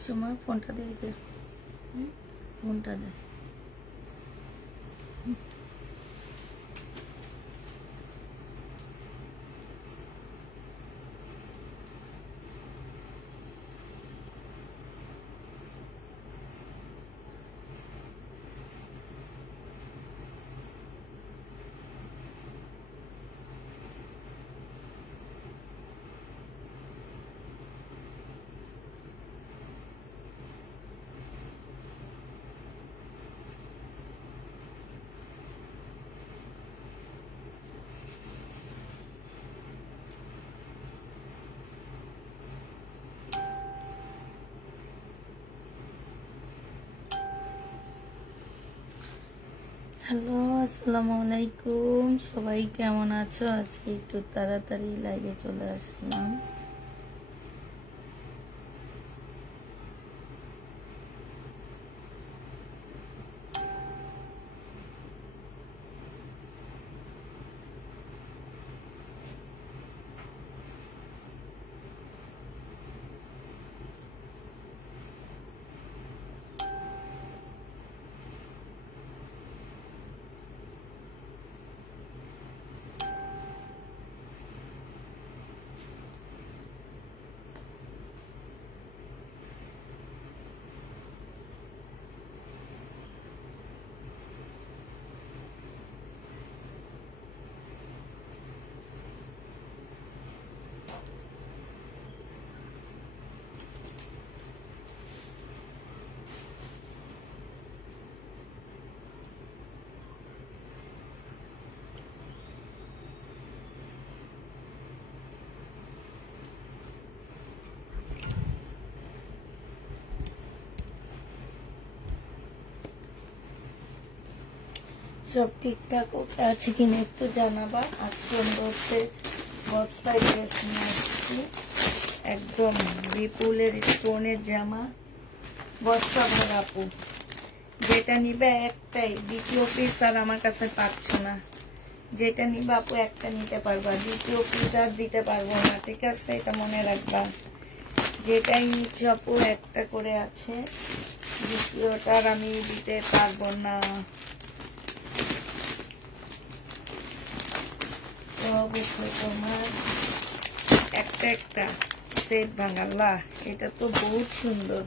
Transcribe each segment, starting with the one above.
সময় ফোনটা দিয়ে ফোনটা দে হ্যালো আসসালামু আলাইকুম সবাই কেমন আছো আজকে একটু তাড়াতাড়ি লাইভে চলে আসলাম সব ঠিকঠাক আছে কিনা একটু জানাবা আজকে আমরা হচ্ছে বস্তায় ড্রেস নিয়ে আসছি একদম বিপুলের স্টোনের জামা বস্তা ভরা আপু যেটা নিবে একটাই দ্বিতীয় পিস আর আমার কাছে পাচ্ছ না যেটা নিবে আপু একটা নিতে পারবা দ্বিতীয় পিস আর দিতে পারবো না ঠিক আছে এটা মনে রাখবা যেটাই নিচ্ছ আপু একটা করে আছে দ্বিতীয়টা আর আমি দিতে পারবো না তোমার একটা একটা সেট ভাঙালা এটা তো বহুত সুন্দর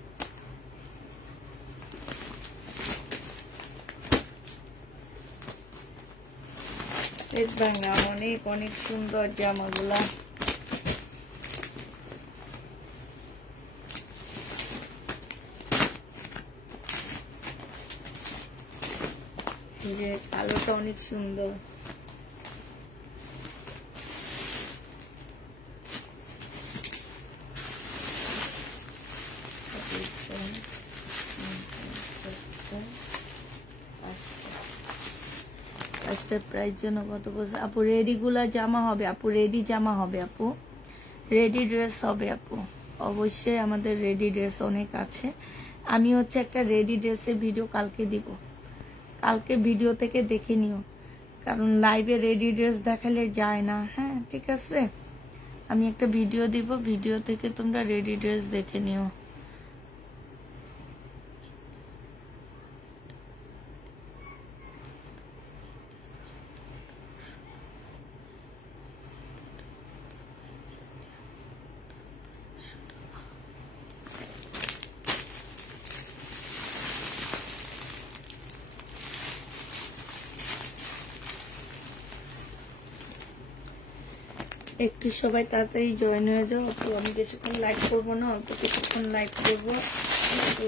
সেট ভাঙা অনেক অনেক সুন্দর জামাগুলা যে কালোটা অনেক সুন্দর প্রাইস জন্য কত বলছে আপু রেডি গুলা জামা হবে আপু রেডি জামা হবে আপু রেডি ড্রেস হবে আপু অবশ্যই আমাদের রেডি ড্রেস অনেক আছে আমি হচ্ছে একটা রেডি ড্রেসের ভিডিও কালকে দিব কালকে ভিডিও থেকে দেখে নিও কারণ লাইভে রেডি ড্রেস দেখালে যায় না হ্যাঁ ঠিক আছে আমি একটা ভিডিও দিব ভিডিও থেকে তোমরা রেডি ড্রেস দেখে নিও একটু সবাই তাড়াতাড়ি জয়েন হয়ে যাও তো আমি বেশিক্ষণ লাইভ করবো না অল্প কিছুক্ষণ লাইভ করবো তো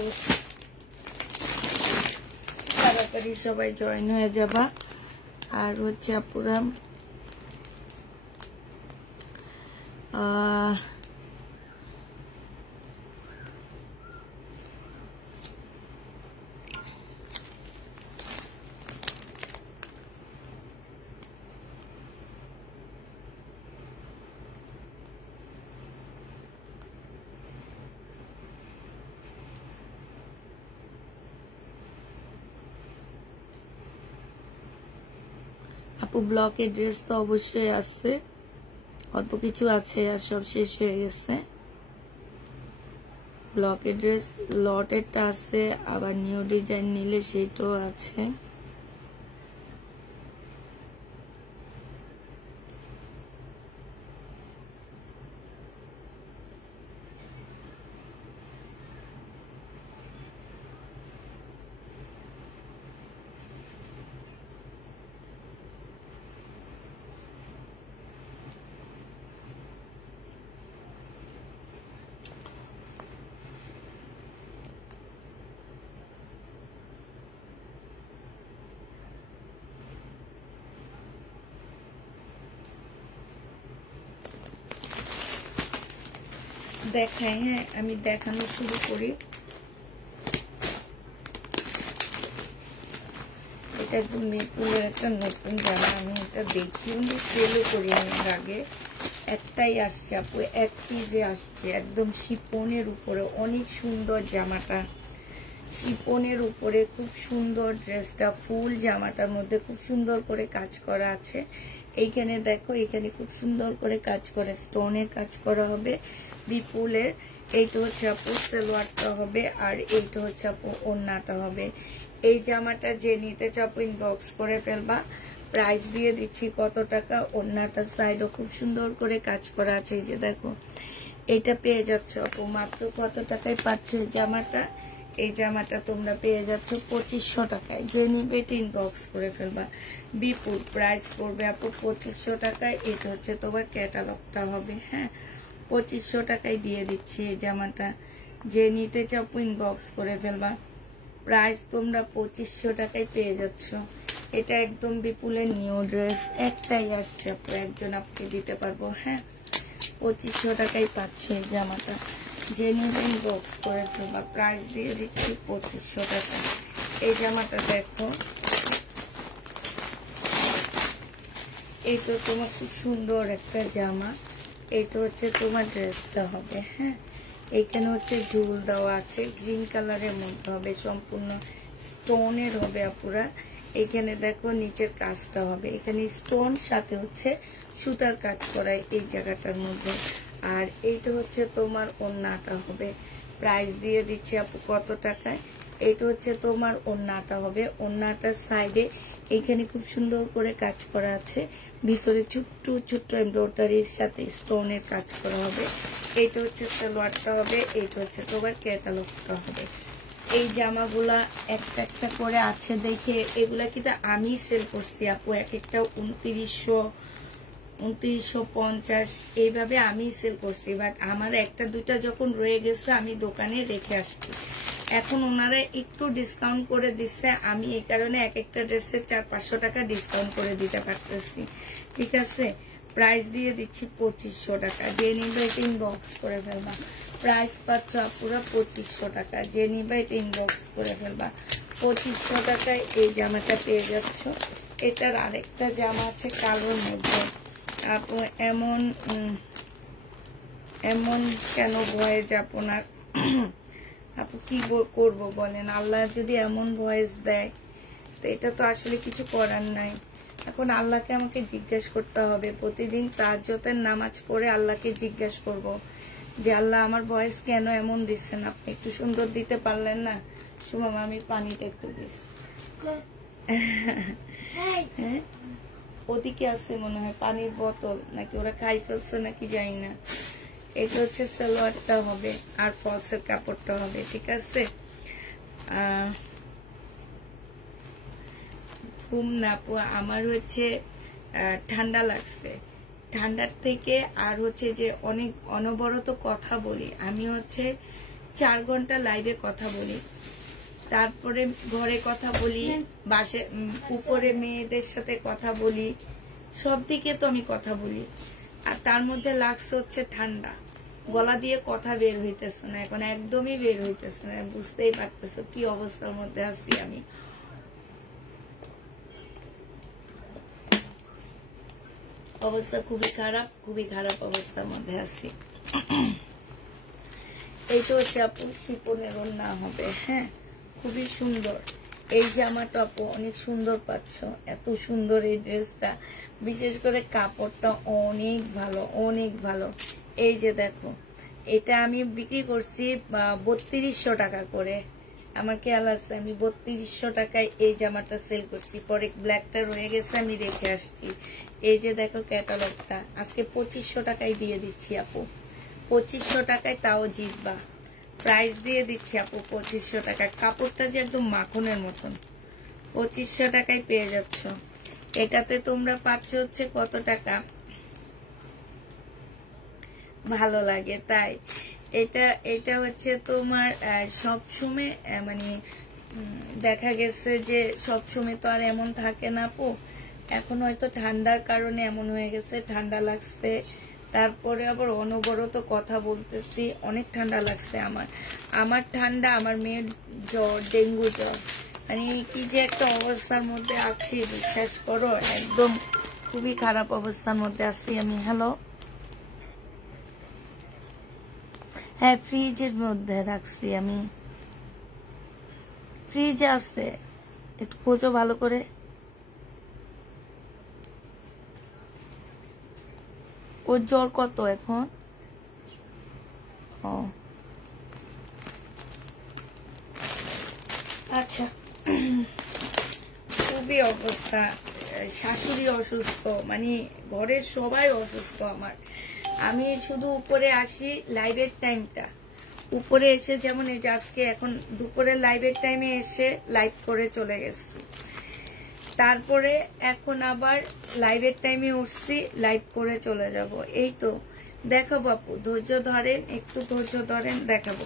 তাড়াতাড়ি সবাই জয়েন হয়ে যাবা আর হচ্ছে আপুরা আপু ব্লকের ড্রেস তো অবশ্যই আছে অল্প কিছু আছে আর সব শেষ হয়ে গেছে ব্লকের ড্রেস লটেরটা আছে, আবার নিউ ডিজাইন নিলে সেটাও আছে। দেখাই, হ্যাঁ আমি দেখানো শুরু করি। এটা একদম মেপুলের একটা নতুন জামা, আমি এটা দেখিও সেলও করি আমি আগে। একটাই আসছে আপু, এক পিসে আসছে, একদম শিপনের উপরে অনেক সুন্দর জামাটা, শিপনের উপরে খুব সুন্দর ড্রেসটা, ফুল জামাটার মধ্যে খুব সুন্দর করে কাজ করা আছে। এইখানে দেখো, এখানে খুব সুন্দর করে কাজ করে স্টোনের কাজ করা হবে বিপুলের। এইটা হচ্ছে আপু সালোয়ারটা হবে, আর এইটা হচ্ছে আপু ওড়নাটা হবে। এই জামাটা যে নিতে চাপো ইনবক্স করে ফেলবা। প্রাইস দিয়ে দিচ্ছি কত টাকা। ওড়নাটার সাইডও খুব সুন্দর করে কাজ করা আছে, এই যে দেখো। এটা পেয়ে যাচ্ছ আপু মাত্র কত টাকায় পাচ্ছ এই জামাটা? এই জামাটা তোমরা পেয়ে যাচ্ছ 2500 টাকায়। যে নিবে এটা ইনবক্স করে ফেলবা। বিপুল প্রাইস পড়বে আপু 2500 টাকায়। এটা হচ্ছে তোমার ক্যাটালগটা হবে, হ্যাঁ 2500 টাকায় দিয়ে দিচ্ছি এই জামাটা। যে নিতে চাও ইনবক্স করে ফেলবা। প্রাইস তোমরা 2500 টাকায় পেয়ে যাচ্ছ। এটা একদম বিপুলের নিউ ড্রেস, একটাই আসছে আপু, একজন আপনি দিতে পারবো, হ্যাঁ 2500 টাকায় পাচ্ছ এই জামাটা। যে নিবেন বক্স করে ফেলবা। প্রাইস দিয়ে দিচ্ছি 2500 টাকা। এই জামাটা দেখো, এই তো তোমার খুব সুন্দর একটা জামা। এইটা হচ্ছে তোমার ড্রেসটা হবে, হ্যাঁ এইখানে হচ্ছে ঝুল দেওয়া আছে, গ্রিন কালারের মধ্যে হবে, সম্পূর্ণ স্টোনের হবে আপুরা। এখানে দেখো নিচের কাজটা হবে, এখানে স্টোন সাথে হচ্ছে সুতার কাজ করা এই জায়গাটার মধ্যে। আর এইটা হচ্ছে তোমার ওড়নাটা হবে। প্রাইস দিয়ে দিচ্ছি আপু কত টাকায়? এইটা হচ্ছে তোমার ওড়নাটা হবে। ওড়নাটার সাইডে এইখানে খুব সুন্দর করে কাজ করা আছে, ভিতরে ছোট্ট ছোট্ট এমব্রয়ডারির সাথে স্টোনের কাজ করা হবে। এইটা হচ্ছে সালোয়ারটা হবে, এইটা হচ্ছে তোমার ক্যাটালগটা হবে। এই জামাগুলা একটা একটা করে আছে দেখে এগুলা কিন্তু আমি সেল করছি আপু, এক একটা 2900 2950 এইভাবে আমি সেল করছি। বাট আমার একটা দুইটা যখন রয়ে গেছে আমি দোকানে রেখে আসছি। এখন ওনারা একটু ডিসকাউন্ট করে দিচ্ছে, আমি এই কারণে এক একটা ড্রেসের 400-500 টাকা ডিসকাউন্ট করে দিতে পারতেছি, ঠিক আছে। প্রাইস দিয়ে দিচ্ছি 2500 টাকা। যে নিবে এটা ইনবক্স করে ফেলবা। প্রাইস পাচ্ছ পুরো 2500 টাকা। যে নিবে এটা ইনবক্স করে ফেলবা। 2500 টাকায় এই জামাটা পেয়ে যাচ্ছ। এটার আরেকটা জামা আছে কালোর মধ্যে আপু। এমন এমন কেন ভয়েস আপনার আপু, কি করব বলেন? আল্লাহ যদি এমন ভয়েস দেয় তো এটা তো আসলে কিছু করার নাই। এখন আল্লাহকে আমাকে জিজ্ঞেস করতে হবে, প্রতিদিন তাহাজ্জুদের নামাজ পড়ে আল্লাহকে জিজ্ঞেস করব যে আল্লাহ আমার ভয়েস কেন এমন দিচ্ছেন, আপনি একটু সুন্দর দিতে পারলেন না। সুমামা আমি পানিটা একটু দিস। হ্যাঁ ওদিকে আছে মনে হয় পানির বোতল, নাকি ওরা খাই ফেলছে নাকি জানি না। এটা হচ্ছে সালোয়ারটা হবে, আর ফলসের কাপড়টা হবে, ঠিক আছে। ঘুম না পুয়া আমার হচ্ছে ঠান্ডা লাগছে, ঠান্ডার থেকে আর হচ্ছে যে অনেক অনবরত কথা বলি আমি, হচ্ছে 4 ঘন্টা লাইভে কথা বলি, তারপরে ঘরে কথা বলি, বাসে উপরে মেয়েদের সাথে কথা বলি, সব দিকে তো আমি কথা বলি। আর তার মধ্যে লাগছে হচ্ছে ঠান্ডা, গলা দিয়ে কথা বের হইতেছে না, এখন একদমই বের হইতেছে না। বুঝতেই পারতেছো কি অবস্থার মধ্যে আছি আমি। অবস্থা খুবই খারাপ অবস্থার মধ্যে আছি। এইটা হচ্ছে আপু শিপনের ওড়না হবে, হ্যাঁ খুবই সুন্দর। এই জামাটা আপু অনেক সুন্দর পাচ্ছ, এত সুন্দর এই ড্রেসটা, বিশেষ করে কাপড়টা অনেক ভালো, অনেক ভালো। এই যে দেখো এটা আমি বিক্রি করছি 3200 টাকা করে। আমার খেয়াল আছে আমি 3200 টাকায় এই জামাটা সেল করছি, পরে ব্ল্যাকটা রয়ে গেছে আমি রেখে আসছি। এই যে দেখো ক্যাটালগটা আজকে 2500 টাকায় দিয়ে দিচ্ছি আপু, 2500 টাকায়, তাও জিতবা। প্রাইস দিয়ে দিচ্ছি আপু 2500 টাকা। কাপড়টা যে একদম মাখনের মতন, 2500 টাকায় পেয়ে যাচ্ছ। এটাতে তোমরা পাচ্ছ হচ্ছে কত টাকা, ভালো লাগে তাই। এটা হচ্ছে তোমার সব সময় মানে দেখা গেছে যে সব সময় তো আর এমন থাকে না আপু, এখন হয়তো ঠান্ডার কারণে এমন হয়ে গেছে, ঠান্ডা লাগছে, তারপরে আবার অনবরত কথা বলতেছি, অনেক ঠান্ডা লাগছে আমার ঠান্ডা, আমার মেয়ের জ্বর, ডেঙ্গু জ্বর, মানে কি যে একটা অবস্থার মধ্যে আছি বিশ্বাস করো, একদম খুবই খারাপ অবস্থার মধ্যে আছি আমি। হ্যালো, হ্যাঁ ফ্রিজের মধ্যে রাখছি আমি, ফ্রিজে আছে, একটু খোঁজো ভালো করে। ওর জ্বর কত এখন? ও আচ্ছা, খুবই অবস্থা, শাশুড়ি অসুস্থ, মানে ঘরের সবাই অসুস্থ আমার। আমি শুধু উপরে আসি লাইভের টাইমটা, উপরে এসে যেমন এই যে আজকে এখন দুপুরের লাইভের টাইমে এসে লাইভ করে চলে গেছি, তারপরে এখন আবার লাইভের টাইমে উঠছি, লাইভ করে চলে যাব। এই তো দেখাবো আপু, ধৈর্য ধরেন, একটু ধৈর্য ধরেন, দেখাবো।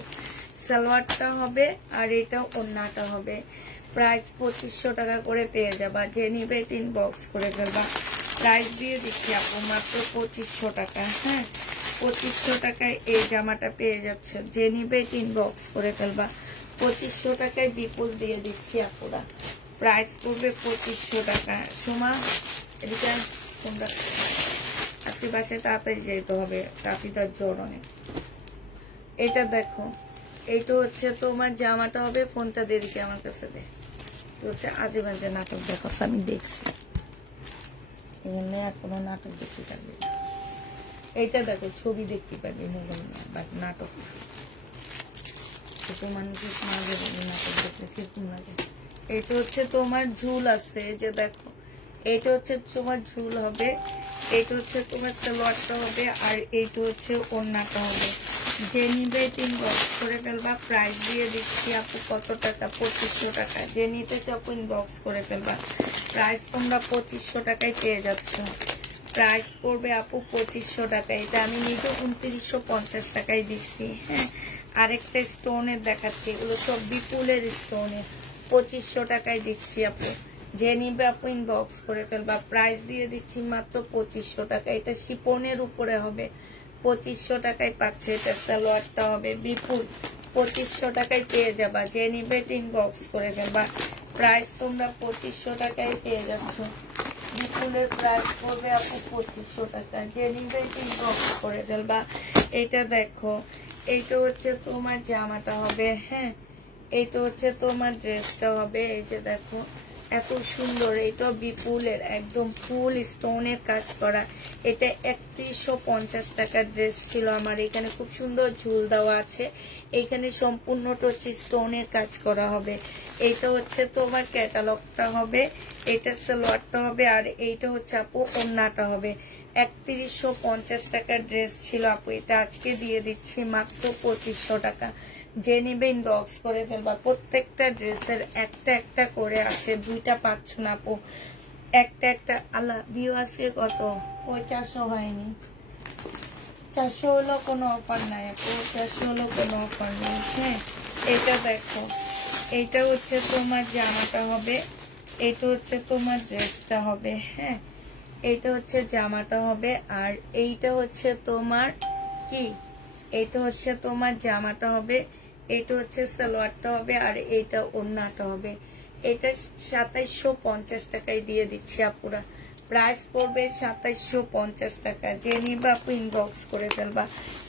সালোয়ারটা হবে আর এটা ওড়নাটা হবে। প্রাইস 2500 টাকা করে পেয়ে যাবা, যে নিবে ইনবক্স করে ফেলবা। প্রাইস দিয়ে দিচ্ছি আপু মাত্র 2500 টাকা। হ্যাঁ 2500 টাকায় এই জামাটা পেয়ে যাচ্ছ, যে নিবে ইনবক্স করে ফেলবা। 2500 টাকায় বিপুল দিয়ে দিচ্ছি আপুরা, প্রাইস পড়বে 2500 টাকা। সোমা এদিকে তোমরা আজকে বাসায় তাড়াতাড়ি যেতে হবে, কাফিদার জ্বর অনেক। এটা দেখো, এইটা হচ্ছে তোমার জামাটা হবে, ফোনটা দিয়ে দিকে আমার কাছে দে, তো হচ্ছে আজে বাজে নাটক দেখো, আমি দেখছি এখানে আর কোনো নাটক দেখতে পারবি না। এইটা দেখো, ছবি দেখতে পারবি মোবাইল না, বাট নাটক মানুষের নাটক দেখলে কিরকম লাগে। এইটা হচ্ছে তোমার ঝুল আছে, যে দেখো এইটা হচ্ছে তোমার ঝুল হবে, এইটা হচ্ছে তোমার সালোয়ারটা হবে, আর এইটা হচ্ছে ওড়নাটা হবে। যে নিবে ইনবক্স করে ফেলবা। প্রাইস দিয়ে দিচ্ছি আপু কত টাকা, 2500 টাকা। যে নিতে চাও ইনবক্স করে ফেলবা। প্রাইস তোমরা 2500 টাকায় পেয়ে যাচ্ছ। প্রাইস পড়বে আপু 2500 টাকা। এটা আমি নিজে 2950 টাকায় দিচ্ছি। হ্যাঁ আরেকটা স্টোনের দেখাচ্ছি, এগুলো সব বিপুলের স্টোনের, 2500 টাকায় দিচ্ছি আপু। যে নিবে আপু ইনবক্স করে ফেলবা। প্রাইস দিয়ে দিচ্ছি মাত্র 2500 টাকা। এটা শিপনের উপরে হবে, 2500 টাকায় পাচ্ছে। এটা সালোয়ারটা হবে বিপুল, 2500 টাকায় পেয়ে যাবা। যে নিবে ইনবক্স করে ফেলবা। প্রাইস তোমরা 2500 টাকায় পেয়ে যাচ্ছ। বিপুলের প্রাইস পড়বে আপু 2500 টাকা। যে নিবে ইনবক্স করে ফেলবা। এটা দেখো, এইটা হচ্ছে তোমার জামাটা হবে। হ্যাঁ এইটা হচ্ছে তোমার ড্রেসটা হবে। এই যে দেখো এত সুন্দর, এটা বিপুলের একদম ফুল স্টোনের কাজ করা। এটা 3150 টাকার ড্রেস ছিল আমার। এখানে খুব সুন্দর ঝুল দেওয়া আছে, এইখানে সম্পূর্ণটা হচ্ছে স্টোনের কাজ করা হবে। এইটা হচ্ছে তোমার ক্যাটালগটা হবে, এটা সালোয়ারটা হবে, আর এইটা হচ্ছে আপু ওড়নাটা হবে। 3150 টাকার ড্রেস ছিল আপু, এটা আজকে দিয়ে দিচ্ছি মাত্র 2500 টাকা। যে নিবে ইনবক্স করে ফেলবা। প্রত্যেকটা ড্রেসের একটা একটা করে আছে, দুইটা পাচ্ছ না আপু, একটা একটা। আল্লাহ ভিউ আজকে কত, ওই 400 হয়নি, 400 হলো কোনো অফার নাই আপু, 400 হলো কোনো অফার নেই। হ্যাঁ এটা দেখো, এইটা হচ্ছে তোমার জামাটা হবে, এইটা হচ্ছে তোমার ড্রেসটা হবে। হ্যাঁ এইটা হচ্ছে জামাটা হবে, আর এইটা হচ্ছে তোমার কি, এইটা হচ্ছে তোমার জামাটা হবে, এটা হচ্ছে সালোয়ারটা হবে, আর এইটা ওড়নাটা হবে। এটা 2750 টাকায় দিয়ে দিচ্ছি আপুরা। প্রাইস পড়বে 2750 টাকা। যে নিবা আপু ইনবক্স করে ফেলবা।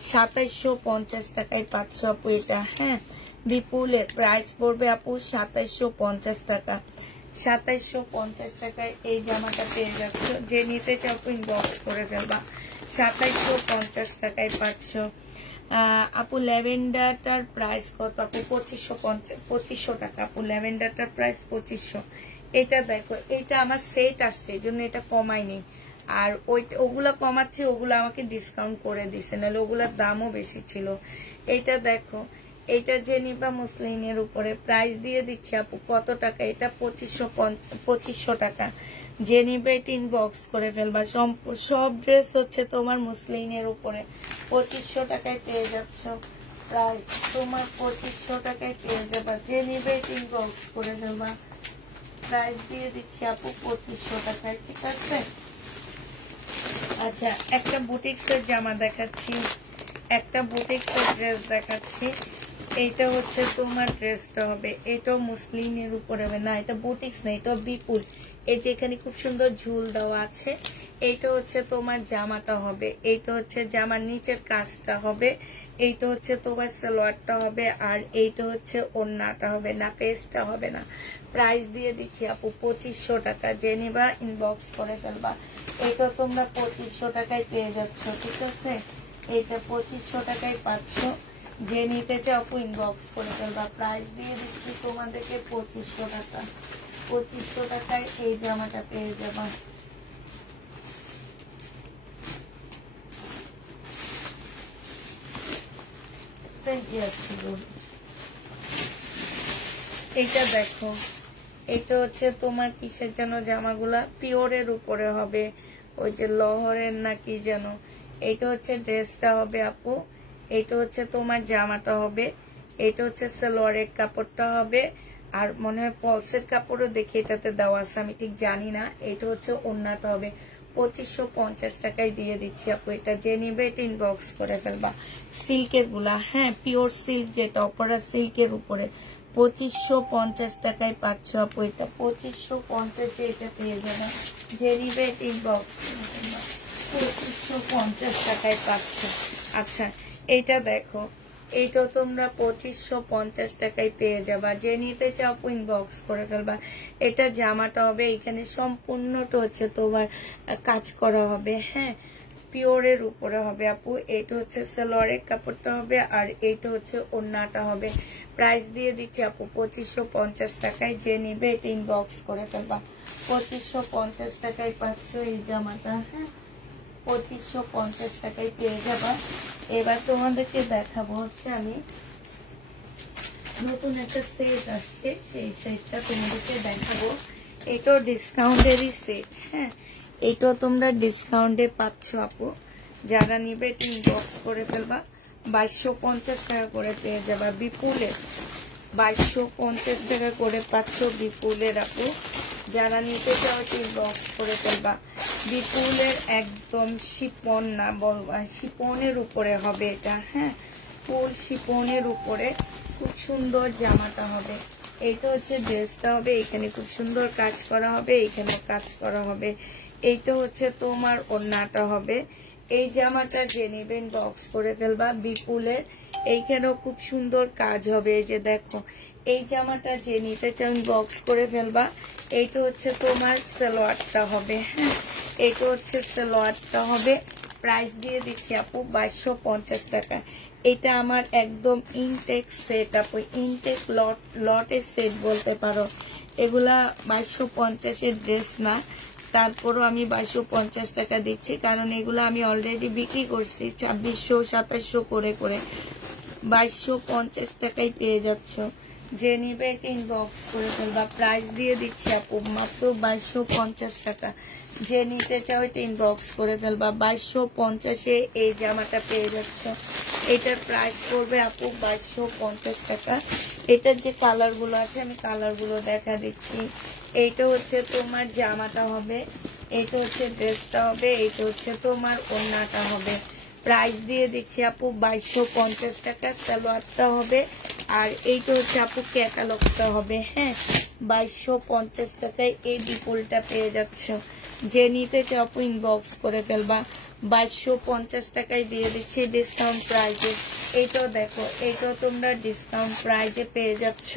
2750 টাকায় পাচ্ছ আপু এটা। হ্যাঁ বিপুলের প্রাইস পড়বে আপু 2750 টাকা। 2750 টাকায় এই জামাটা পেয়ে যাচ্ছ। যে নিতে চাও ইনবক্স করে ফেলবা। 2750 টাকায় পাচ্ছ। আপু ল্যাভেন্ডারটার প্রাইস কত আপু? 2550 টাকা আপু। ল্যাভেন্ডারটার প্রাইস 2500। এটা দেখো, এটা আমার সেট আসছে, এই জন্য এটা কমাইনি। আর ওগুলা কমাচ্ছে, ওগুলো আমাকে ডিসকাউন্ট করে দিছে, নাহলে ওগুলার দামও বেশি ছিল। এটা দেখো, এটা জেনিভা মুসলিনের উপরে প্রাইস দিয়ে দিচ্ছি আপু কত টাকা? এটা 2500 টাকা। জেনিভা ইনবক্স করে ফেলবা। সব ড্রেস হচ্ছে তোমার মুসলিনের উপরে 2500 টাকায় পেয়ে যাচ্ছ। প্রাইস তোমার 2500 টাকায় পেয়ে যাবা। জেনিভা ইনবক্স করে ফেলবা। প্রাইস দিয়ে দিচ্ছি আপু 2500 টাকায়, ঠিক আছে? আচ্ছা, একটা বুটিক্সের জামা দেখাচ্ছি, একটা বুটিক্সের ড্রেস দেখাচ্ছি। এইটা হচ্ছে তোমার ড্রেসটা হবে, এটাও মুসলিনের উপরে হবে না, এটা বুটিক্স না, এটা বিপুল। এই যে এখানে খুব সুন্দর ঝুল দেওয়া আছে। এইটা হচ্ছে তোমার জামাটা হবে, এইটা হচ্ছে জামার নিচের কাজটা হবে, এইটা হচ্ছে তোমার সালোয়ারটা হবে, আর এইটা হচ্ছে ওড়নাটা হবে, না পেস্টটা হবে না। প্রাইস দিয়ে দিচ্ছি আপু 2500 টাকা। জেনিভা ইনবক্স করে ফেলবা। এটা তোমরা 2500 টাকায় পেয়ে যাচ্ছ, ঠিক আছে? এটা 2500 টাকায় পাচ্ছ। যে নিতে চাও ইনবক্স করে ফেলবা। প্রাইস দিয়ে দিচ্ছি তোমাদেরকে 2500 টাকা। 2500 টাকায় এই জামাটা পেয়ে যাবা। এইটা দেখো, এটা হচ্ছে তোমার কিসের যেন জামাগুলা, পিওরের উপরে হবে, ওই যে লহরের না কি যেন। এইটা হচ্ছে ড্রেসটা হবে আপু, এইটা হচ্ছে তোমার জামাটা হবে, এটা হচ্ছে সালোয়ারের কাপড়টা হবে, আর মনে হয় পলসের কাপড়ও দেখি এটাতে দেওয়া আছে, আমি ঠিক জানি না। এটা হচ্ছে ওড়নাটা হবে। 2550 টাকায় দিয়ে দিচ্ছি আপু। এটা যে নিবে এটা ইনবক্স করে ফেলবা। সিল্কের গুলা, হ্যাঁ পিওর সিল্ক, যেটা অপরা সিল্কের উপরে 2550 টাকায় পাচ্ছ আপু। এটা 2550 এটা পেয়ে যাবে। যে নিবে এটা ইনবক্স 2550 টাকায় পাচ্ছ। আচ্ছা, এইটা দেখো, এইটা তোমরা 2550 টাকায় পেয়ে যাবা। যে নিতে চাও ইনবক্স করে ফেলবা। এটা জামাটা হবে, এখানে সম্পূর্ণটা হচ্ছে তোমার কাজ করা হবে, হ্যাঁ পিওরের উপরে হবে আপু। এইটা হচ্ছে সালোয়ারের কাপড়টা হবে, আর এইটা হচ্ছে ওড়নাটা হবে। প্রাইস দিয়ে দিচ্ছি আপু 2550 টাকায়। যে নিবে এটা ইনবক্স করে ফেলবা। 2550 টাকায় পাচ্ছ এই জামাটা, হ্যাঁ 2550 টাকায় পেয়ে যাবা। এবার তোমাদেরকে দেখাবো হচ্ছে আমি নতুন একটা সেট আসছে, সেই সেটটা তোমাদেরকে দেখাবো। এটাও ডিসকাউন্টেরই সেট, হ্যাঁ এটাও তোমরা ডিসকাউন্টে পাচ্ছ আপু। যারা নিবে ইনবক্স করে ফেলবা। 2250 টাকা করে পেয়ে যাবা বিপুলের। 2250 টাকা করে পাচ্ছ বিপুলের আপু। যারা নিতে চাও ইনবক্স করে ফেলবা। বিপুলের একদম শিপন না বলবা, শিপনের উপরে হবে এটা, হ্যাঁ ফুল শিপনের উপরে খুব সুন্দর জামাটা হবে। এইটা হচ্ছে ড্রেসটা হবে, এখানে খুব সুন্দর কাজ করা হবে, এখানে কাজ করা হবে। এইটা হচ্ছে তোমার ওড়নাটা হবে। এই জামাটা যে নেবেন বক্স করে ফেলবা বিপুলের। এইখানেও খুব সুন্দর কাজ হবে, এই যে দেখো এই জামাটা যে নিতে চান বক্স করে ফেলবা। এইটা হচ্ছে তোমার সালোয়ারটা হবে, হ্যাঁ এইটা হচ্ছে সালোয়ারটা হবে। প্রাইস দিয়ে দিচ্ছি আপু 2250 টাকা। এটা আমার একদম ইনটেক সেট আপু, ইনটেক লটের সেট বলতে পারো। এগুলা 2250 ড্রেস না, তারপরও আমি 2250 টাকা দিচ্ছি, কারণ এগুলো আমি অলরেডি বিক্রি করছি 2600-2700 করে করে। 2250 টাকায় পেয়ে যাচ্ছ। যে নিবে এটা ইনবক্স করে ফেলবা। প্রাইস দিয়ে দিচ্ছি আপু মাত্র 2250 টাকা। যে নিতে চাও এটা ইনবক্স করে ফেলবা। 2250-এ এই জামাটা পেয়ে যাচ্ছ। এটার প্রাইস পড়বে আপু 2250 টাকা। এটার যে কালার গুলো আছে আমি কালার গুলো দেখা দিচ্ছি। এইটা হচ্ছে তোমার জামাটা হবে, এইটা হচ্ছে ড্রেসটা হবে, এইটা হচ্ছে তোমার ওড়নাটা হবে। প্রাইস দিয়ে দিচ্ছি আপু 2250 টাকা। সালোয়ারটা হবে, আর এইটা হচ্ছে আপু ক্যাটালগটা হবে, হ্যাঁ 2250 টাকায় এই বিপুলটা পেয়ে যাচ্ছ। যে নিতে চাও আপু ইনবক্স করে ফেলবা। 2250 টাকায় দিয়ে দিচ্ছি ডিসকাউন্ট প্রাইজে। এইটাও দেখো, এইটাও তোমরা ডিসকাউন্ট প্রাইজে পেয়ে যাচ্ছ।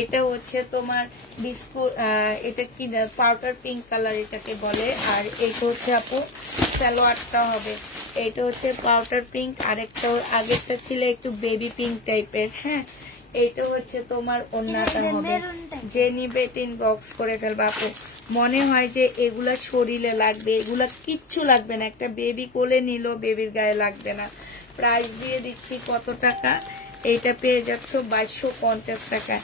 এটা হচ্ছে তোমার বিস্কুট, এটা কি পাউডার পিঙ্ক কালার এটাকে বলে। আর এইটা হচ্ছে আপু সালোয়ারটা হবে। এটা হচ্ছে পাউডার পিঙ্ক, আরেকটা আগেরটা ছিল একটু বেবি পিঙ্ক টাইপের। হ্যাঁ, এইটা হচ্ছে তোমার ওড়নাটা হবে। যে নিবে ইনবক্স করে ফেলবা আপু। মনে হয় যে এগুলা শরীরে লাগবে, এগুলা কিচ্ছু লাগবে না, একটা বেবি কোলে নিল বেবির গায়ে লাগবে না। প্রাইস দিয়ে দিচ্ছি কত টাকা, এইটা পেয়ে যাচ্ছ 2250 টাকা।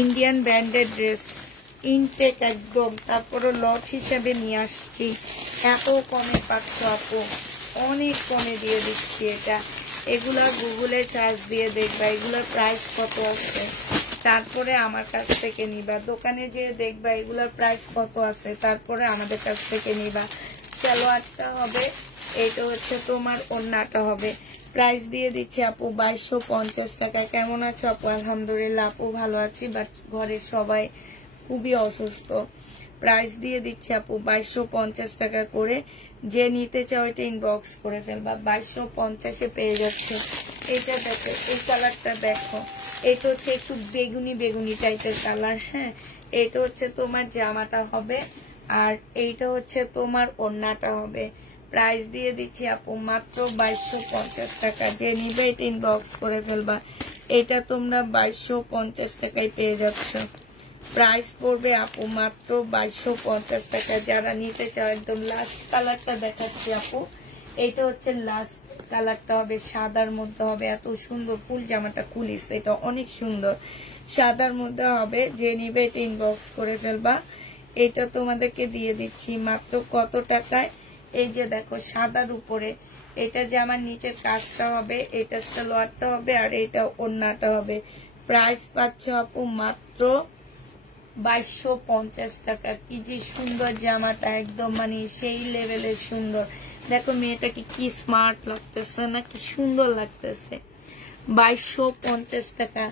ইন্ডিয়ান ব্র্যান্ডেড ড্রেস, ইনটেক একদম, তারপরে লট হিসাবে নিয়ে আসছি, এত কমে পাচ্ছ আপু, অনেক কমে দিয়ে দিচ্ছি এটা। এগুলা গুগলে সার্চ দিয়ে দেখবা এগুলার প্রাইস কত আছে, তারপরে আমার কাছ থেকে নিবা। দোকানে যেয়ে দেখবা এগুলার প্রাইস কত আছে, তারপরে আমাদের কাছ থেকে নিবা। সালোয়ারটা হবে, এইটা হচ্ছে তোমার ওড়নাটা হবে। প্রাইস দিয়ে দিচ্ছি আপু 2250 টাকা। কেমন আছো আপু? আলহামদুলিল্লাহ আপু ভালো আছি, বাট ঘরের সবাই খুবই অসুস্থ। প্রাইস দিয়ে দিচ্ছি আপু 2250 টাকা করে। যে নিতে চাও এটা ইনবক্স করে ফেলবা, 2250-এ পেয়ে যাচ্ছে। এইটা দেখো, এই কালারটা দেখো, এটা হচ্ছে একটু বেগুনি বেগুনি টাইপের কালার। হ্যাঁ, এটা হচ্ছে তোমার জামাটা হবে, আর এইটা হচ্ছে তোমার ওড়নাটা হবে। প্রাইস দিয়ে দিচ্ছি আপু মাত্র 2250 টাকা। যে নিবে এটা ইনবক্স করে ফেলবা। এটা তোমরা 2250 টাকায় পেয়ে যাচ্ছ। প্রাইস পড়বে আপু মাত্র 2250 টাকা। যারা নিতে চাও, একদম লাস্ট কালারটা দেখাচ্ছি আপু, এইটা হচ্ছে লাস্ট কালারটা হবে, সাদার মধ্যে হবে, এত সুন্দর ফুল জামাটা খুলিস, এটা অনেক সুন্দর, সাদার মধ্যে হবে। যে নিবে এটা ইনবক্স করে ফেলবা। এটা তোমাদেরকে দিয়ে দিচ্ছি মাত্র কত টাকায়, এই যে দেখো সাদার উপরে, এটা যে আমার নিচের কাজটা হবে, এটা সালোয়ারটা হবে, আর এটা ওড়নাটা হবে। প্রাইস পাচ্ছ আপু মাত্র 2250 টাকা। কি যে সুন্দর জামাটা, একদম মানে সেই লেভেলের সুন্দর। দেখো মেয়েটাকে কি স্মার্ট লাগতেছে না, কি সুন্দর লাগতেছে। 2250 টাকা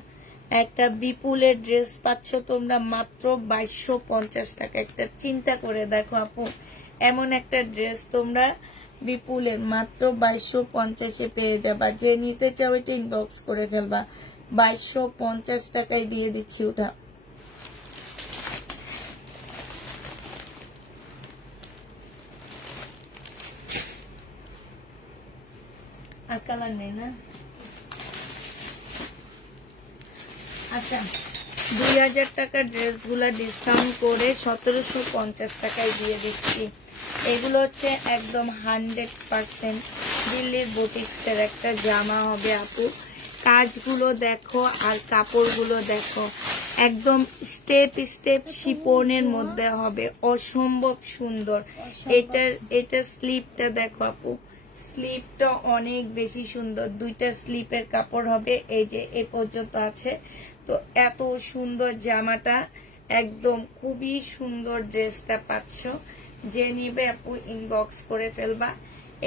একটা বিপুলের ড্রেস পাচ্ছ তোমরা মাত্র 2250 টাকা। একটা চিন্তা করে দেখো আপু, এমন একটা ড্রেস তোমরা বিপুলের মাত্র 2250-এ পেয়ে যাবা। যে নিতে চাও এটা ইনবক্স করে ফেলবা। 2250 টাকায় দিয়ে দিচ্ছি ওটা। আর কালার নেই না? আচ্ছা, 2000 টাকা ড্রেসগুলা ডিসকাউন্ট করে 1750 টাকায় দিয়ে দিচ্ছি। এগুলো হচ্ছে একদম 100% দিল্লির বুটিক্সের একটা জামা হবে আপু। কাজগুলো দেখো আর কাপড়গুলো দেখো, একদম স্টেপ স্টেপ শিপনের মধ্যে হবে, অসম্ভব সুন্দর। এটার স্লিপটা দেখো আপু, স্লিপটা অনেক বেশি সুন্দর, দুইটা স্লিপের কাপড় হবে, এই যে এ পর্যন্ত আছে। তো এত সুন্দর জামাটা, একদম খুবই সুন্দর ড্রেসটা পাচ্ছ। যে নিবে আপু ইনবক্স করে ফেলবা।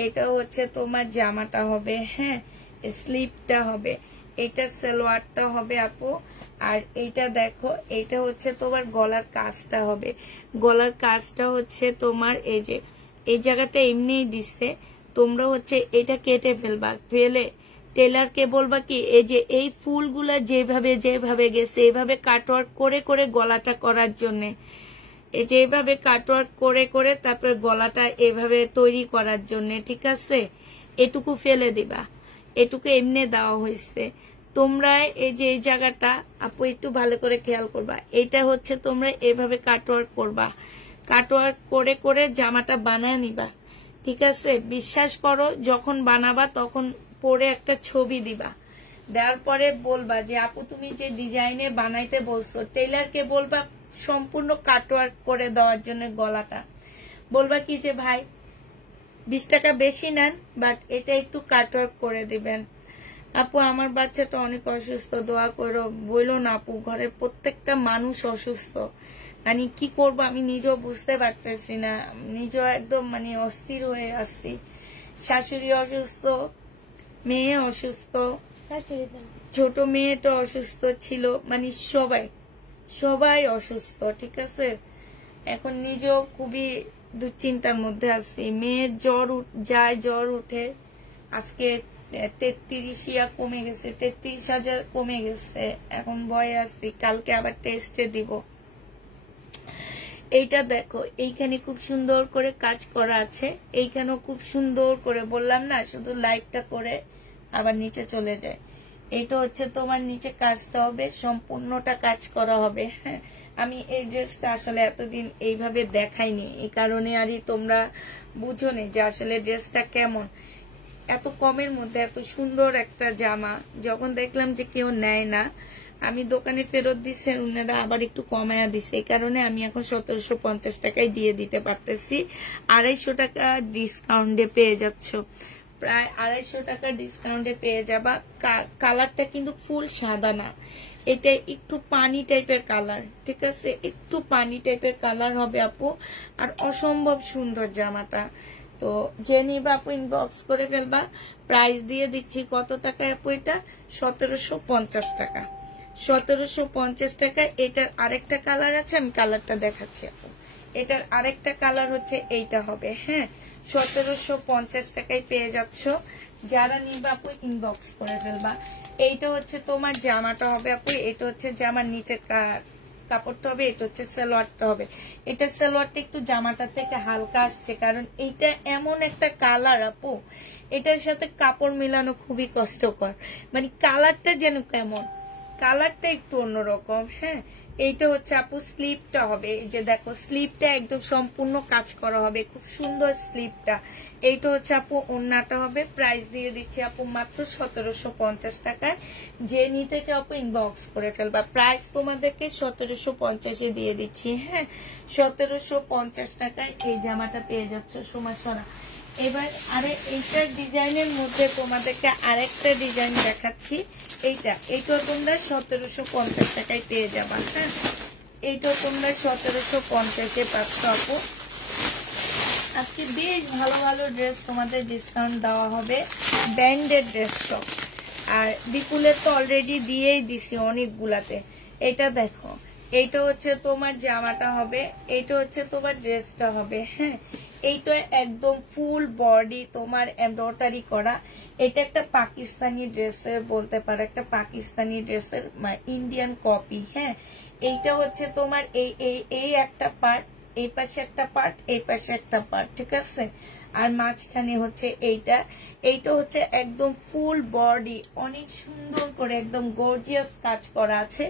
এটা হচ্ছে তোমার জামাটা হবে, হ্যাঁ, স্লিপটা হবে, এটা সালোয়ারটা হবে আপু। আর এইটা দেখো, এইটা হচ্ছে তোমার গলার কাজটা হবে। গলার কাজটা হচ্ছে তোমার এই যে এই জায়গাটা এমনিই দিচ্ছে, তোমরা হচ্ছে এটা কেটে ফেলবা। ফেলে টেলারকে বলবা কি, এই যে এই ফুলগুলা যেভাবে যেভাবে গেছে এইভাবে কাটওয়ার্ক করে করে গলাটা করার জন্য, এই যে এইভাবে কাটওয়ার্ক করে করে তারপরে গলাটা এভাবে তৈরি করার জন্য, ঠিক আছে? এটুকু ফেলে দিবা, এটুকু এমনি দেওয়া হয়েছে। তোমরা এই যে এই জায়গাটা আপু একটু ভালো করে খেয়াল করবা, এটা হচ্ছে তোমরা এভাবে কাটওয়ার্ক করবা, কাটওয়ার্ক করে করে জামাটা বানায় নিবা, ঠিক আছে? বিশ্বাস করো, যখন বানাবা তখন পরে একটা ছবি দিবা, দেওয়ার পরে বলবা যে আপু তুমি যে ডিজাইনে বানাইতে বলছো, টেইলারকে বলবা সম্পূর্ণ কাটওয়ার্ক করে দেওয়ার জন্য গলাটা। বলবা কি যে ভাই 20 টাকা বেশি নেন, বাট এটা একটু কাটওয়ার্ক করে দিবেন। আপু আমার বাচ্চাটা অনেক অসুস্থ, দোয়া করো। বইলো না আপু, ঘরের প্রত্যেকটা মানুষ অসুস্থ, মানে কি করব আমি নিজেও বুঝতে পারতেছি না, নিজেও একদম মানে অস্থির হয়ে আসছি। শাশুড়ি অসুস্থ, মেয়ে অসুস্থ, ছোট মেয়েটা অসুস্থ ছিল, মানে সবাই সবাই অসুস্থ, ঠিক আছে? এখন নিজেও খুবই দুশ্চিন্তার মধ্যে আছি। মেয়ের জ্বর যায়, জ্বর উঠে, আজকে 33 কমে গেছে, 33,000 কমে গেছে। এখন ভয়ে আছি, কালকে আবার টেস্টে দিব। এইটা দেখো, এইখানে খুব সুন্দর করে কাজ করা আছে, এইখানেও খুব সুন্দর করে, বললাম না শুধু লাইটটা করে আবার নিচে চলে যায়। এইটা হচ্ছে তোমার নিচে কাজটা হবে, সম্পূর্ণটা কাজ করা হবে। হ্যাঁ, আমি এই ড্রেসটা আসলে এতদিন এইভাবে দেখাইনি, এই কারণে আরই তোমরা বুঝো নি যে আসলে ড্রেসটা কেমন। এত কমের মধ্যে এত সুন্দর একটা জামা যখন দেখলাম যে কেউ নেয় না, আমি দোকানে ফেরত দিচ্ছে, উনারা আবার একটু কমায়া দিছে, এই কারণে আমি এখন 1750 টাকায় দিয়ে দিতে পারতেছি। 250 টাকা ডিসকাউন্টে পেয়ে যাচ্ছ, প্রায় 250 টাকা ডিসকাউন্টে পেয়ে যাবা। কালারটা কিন্তু ফুল সাদা না, এটা একটু পানি টাইপের কালার, ঠিক আছে, একটু পানি টাইপের কালার হবে আপু। আর অসম্ভব সুন্দর জামাটা, তো যে নিবা আপু ইনবক্স করে ফেলবা। প্রাইস দিয়ে দিচ্ছি কত টাকায় আপু? এটা 1750 টাকা। 1750 টাকা। এটার আরেকটা কালার আছে, আমি কালারটা দেখাচ্ছি আপু। এটার আরেকটা কালার হচ্ছে এইটা হবে। হ্যাঁ, 1750 টাকায় পেয়ে যাচ্ছ। যারা নিবা আপু ইনবক্স করে ফেলবা। এইটা হচ্ছে তোমার জামাটা হবে আপু, এটা হচ্ছে জামার নিচে কাপড়টা হবে, এটা হচ্ছে সালোয়ারটা হবে। এটা সালোয়ারটা একটু জামাটা থেকে হালকা আসছে, কারণ এইটা এমন একটা কালার আপু, এটার সাথে কাপড় মিলানো খুবই কষ্টকর, মানে কালারটা যেন কেমন, কালারটা একটু অন্যরকম। হ্যাঁ, এইটা হচ্ছে আপু স্লিপটা হবে, এই যে দেখো স্লিপটা একদম সম্পূর্ণ কাজ করা হবে, খুব সুন্দর স্লিপটা। এইটা হচ্ছে আপু ওড়নাটা হবে। প্রাইস দিয়ে দিচ্ছি আপু মাত্র 1750 টাকায়। যে নিতে চাও আপু ইনবক্স করে ফেলবা। প্রাইস তোমাদেরকে 1750 দিয়ে দিচ্ছি। হ্যাঁ, 1750 টাকায় এই জামাটা পেয়ে যাচ্ছ সোমাসোনা। এবার আরে এইটার ডিজাইনের মধ্যে তোমাদেরকে আরেকটা ডিজাইন দেখাচ্ছি। এইটা তোমরা 1750 টাকায় পেয়ে যাবা। হ্যাঁ, এইটা তোমরা 1750-এ পাচ্ছ আপু। আজকে বেশ ভালো ভালো ড্রেস তোমাদের ডিসকাউন্ট দেওয়া হবে, ব্র্যান্ডেড ড্রেস সব। আর বিপুলের তো অলরেডি দিয়েই দিছি অনেকগুলাতে। এটা দেখো, এইটা হচ্ছে তোমার জামাটা হবে, এইটা হচ্ছে তোমার ড্রেসটা হবে। হ্যাঁ, এইটা একদম ফুল বডি তোমার এমব্রয়ডারি করা। এটা একটা পাকিস্তানি ড্রেসের বলতে পারো, একটা পাকিস্তানি ড্রেসের ইন্ডিয়ান কপি। হ্যাঁ, এইটা হচ্ছে তোমার এই একটা পার্ট, এই পাশে একটা পার্ট, এই পাশে একটা পার্ট, ঠিক আছে। আর মাঝখানে হচ্ছে এইটা হচ্ছে একদম ফুল বডি, অনেক সুন্দর করে একদম গর্জিয়াস কাজ করা আছে।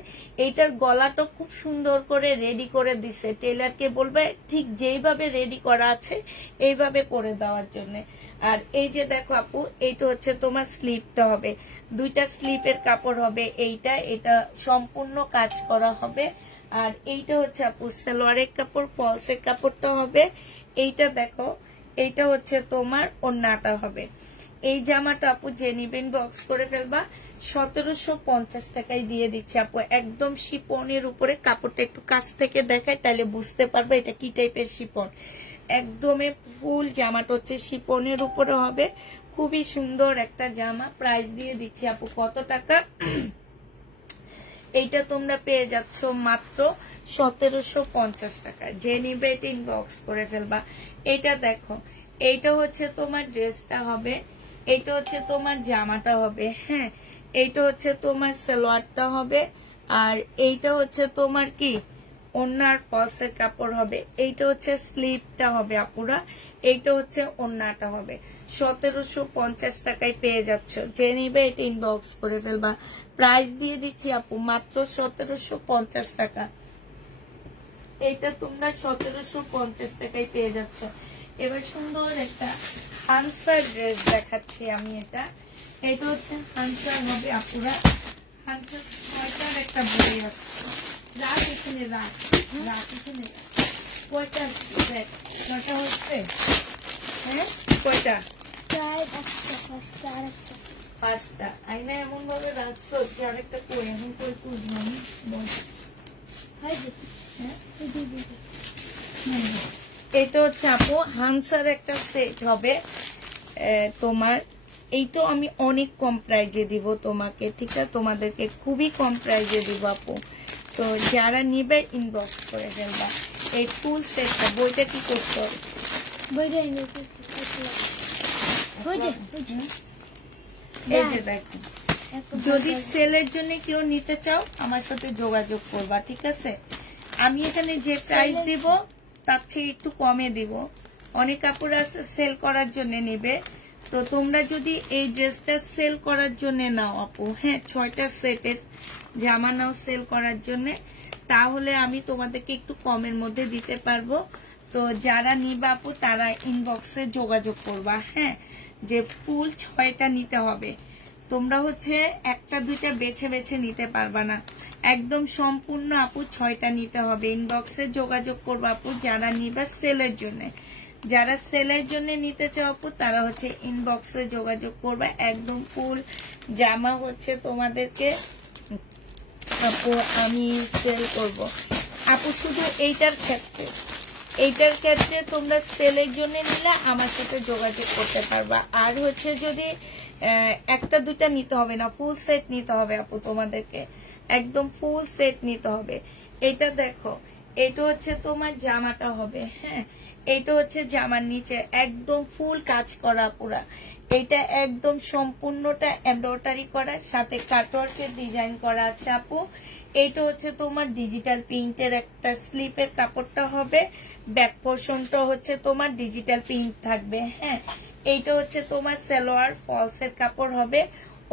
এইটার গলাটা খুব সুন্দর করে রেডি করে দিছে, টেলারকে বলবে ঠিক যেইভাবে রেডি করা আছে এইভাবে করে দেওয়ার জন্য। আর এই যে দেখো আপু, এইটা হচ্ছে তোমার স্লিপটা হবে, দুইটা স্লিপের কাপড় হবে। এটা সম্পূর্ণ কাজ করা হবে। আর এইটা হচ্ছে আপু সালোয়ারের কাপড়, ফলসের কাপড়টা হবে। এইটা দেখো, এইটা হচ্ছে তোমার ওড়নাটা হবে। এই জামাটা আপু যে নিবেন বক্স করে ফেলবা। 1750 টাকায় দিয়ে দিচ্ছে আপু, একদম শিপনের উপরে। কাপড়টা একটু কাছ থেকে দেখায়, তাহলে বুঝতে পারবে এটা কি টাইপের শিপন। একদমই ফুল জামাটা হচ্ছে শিপনের উপরে হবে, খুবই সুন্দর একটা জামা। প্রাইস দিয়ে দিচ্ছি আপু কত টাকা? এইটা তোমরা পেয়ে যাচ্ছ মাত্র 1750 টাকা। যে নিবে এটা ইনবক্স করে ফেলবা। এটা দেখো, এইটা হচ্ছে তোমার ড্রেসটা হবে, এইটা হচ্ছে তোমার জামাটা হবে। হ্যাঁ, এইটা হচ্ছে তোমার সালোয়ারটা হবে। আর এইটা হচ্ছে তোমার কি ওড়নার ফলসের কাপড় হবে। এইটা হচ্ছে স্লিপটা হবে আপুরা, এইটা হচ্ছে ওড়নাটা হবে। 1750 টাকায় পেয়ে যাচ্ছ। যে নিবে এটা ইনবক্স করে ফেলবা। প্রাইস দিয়ে দিচ্ছি আপু মাত্র 1750 টাকা। এইটা তোমরা 1750 টাকায় পেয়ে যাচ্ছ। এবার সুন্দর একটা হানসার ড্রেস দেখাচ্ছি আমি। এটা হচ্ছে হানসার হবে আপুরা। হানসার ছয়টার একটা বই আছে, রাত এখানে রাত এখানে কয়টা দেখ, ছয়টা হচ্ছে। হ্যাঁ, কয়টা? পাঁচটা। আইনা এমন ভাবে রাখছো যে আরেকটা কই এখন কই খুঁজবো আমি। এটা হচ্ছে আপু হানসার একটা সেট হবে তোমার। এইটা আমি অনেক কম প্রাইজে দিব তোমাকে, ঠিক আছে, তোমাদেরকে খুবই কম প্রাইজে দিব আপু। তো যারা নিবে ইনবক্স করে ফেলবা। এই ফুল সেটটা, বইটা কি করতে হবে? এই যে দেখো, যদি সেলের জন্য কেউ নিতে চাও আমার সাথে যোগাযোগ করবা, ঠিক আছে। আমি এখানে যে প্রাইস দিব তার চেয়ে একটু কমে দিব। অনেক কাপড় আছে সেল করার জন্য নেবে, তো তোমরা যদি এই ড্রেসটা সেল করার জন্য নাও আপু, হ্যাঁ 6টা সেটের জামা নাও সেল করার জন্য, তাহলে আমি তোমাদেরকে একটু কমের মধ্যে দিতে পারবো। তো যারা নিবা আপু তারা ইনবক্সে যোগাযোগ করবা, হ্যাঁ যে ফুল 6টা নিতে হবে। তোমরা হচ্ছে একটা দুইটা বেছে বেছে নিতে পারবা না, একদম সম্পূর্ণ আপু 6টা নিতে হবে। ইনবক্সে যোগাযোগ করবা আপু যারা নিবা সেলের জন্য। যারা সেলের জন্য নিতে চাও আপু তারা হচ্ছে ইনবক্সে যোগাযোগ করবা। একদম ফুল জামা হচ্ছে তোমাদেরকে আপু আমি সেল করব আপু। শুধু এইটার ক্ষেত্রে তোমরা সেলের জন্য নিলে আমার সাথে যোগাযোগ করতে পারবা। আর হচ্ছে যদি একটা দুটা নিতে হবে না, ফুল সেট নিতে হবে আপু তোমাদেরকে, একদম ফুল সেট নিতে হবে। এটা দেখো, এটা হচ্ছে তোমার জামাটা হবে, হ্যাঁ এটা হচ্ছে জামার নিচে একদম ফুল কাজ করা পুরা। এটা একদম সম্পূর্ণটা এমব্রয়ডারি করা, সাথে কাটওয়ার্কের ডিজাইন করা আছে আপু। এইটা হচ্ছে তোমার ডিজিটাল প্রিন্টের একটা স্লিপের কাপড়টা হবে, ব্যাক পোর্শনটা হচ্ছে তোমার ডিজিটাল প্রিন্ট থাকবে, হ্যাঁ এইটা হচ্ছে তোমার সালোয়ার ফলসের কাপড় হবে।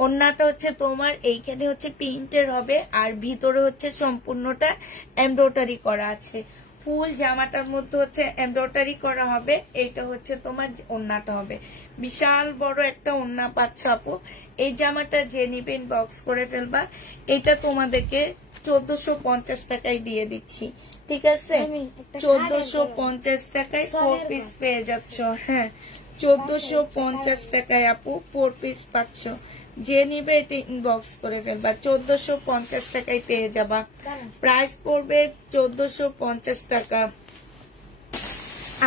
ওন্নাটা হচ্ছে তোমার এইখানে হচ্ছে প্রিন্টের হবে, আর ভিতরে হচ্ছে সম্পূর্ণটা এমব্রয়ডারি করা আছে। ফুল জামাটার মধ্যে হচ্ছে এমব্রয়ডারি করা হবে। এইটা হচ্ছে তোমার ওন্নাটা হবে, বিশাল বড় একটা ওন্না পাচ্ছ আপু। এই জামাটা যে নিবেন বক্স করে ফেলবা। এটা তোমাদেরকে 1450 টাকায় দিয়ে দিচ্ছি, ঠিক আছে 1450 টাকায় 4 পিস পেয়ে যাচ্ছ, হ্যাঁ 1450 টাকায় আপু 4 পিস পাচ্ছ। যে নিবে এটা ইনবক্স করে ফেলবা, 1450 টাকায় পেয়ে যাবা। প্রাইস পড়বে 1450 টাকা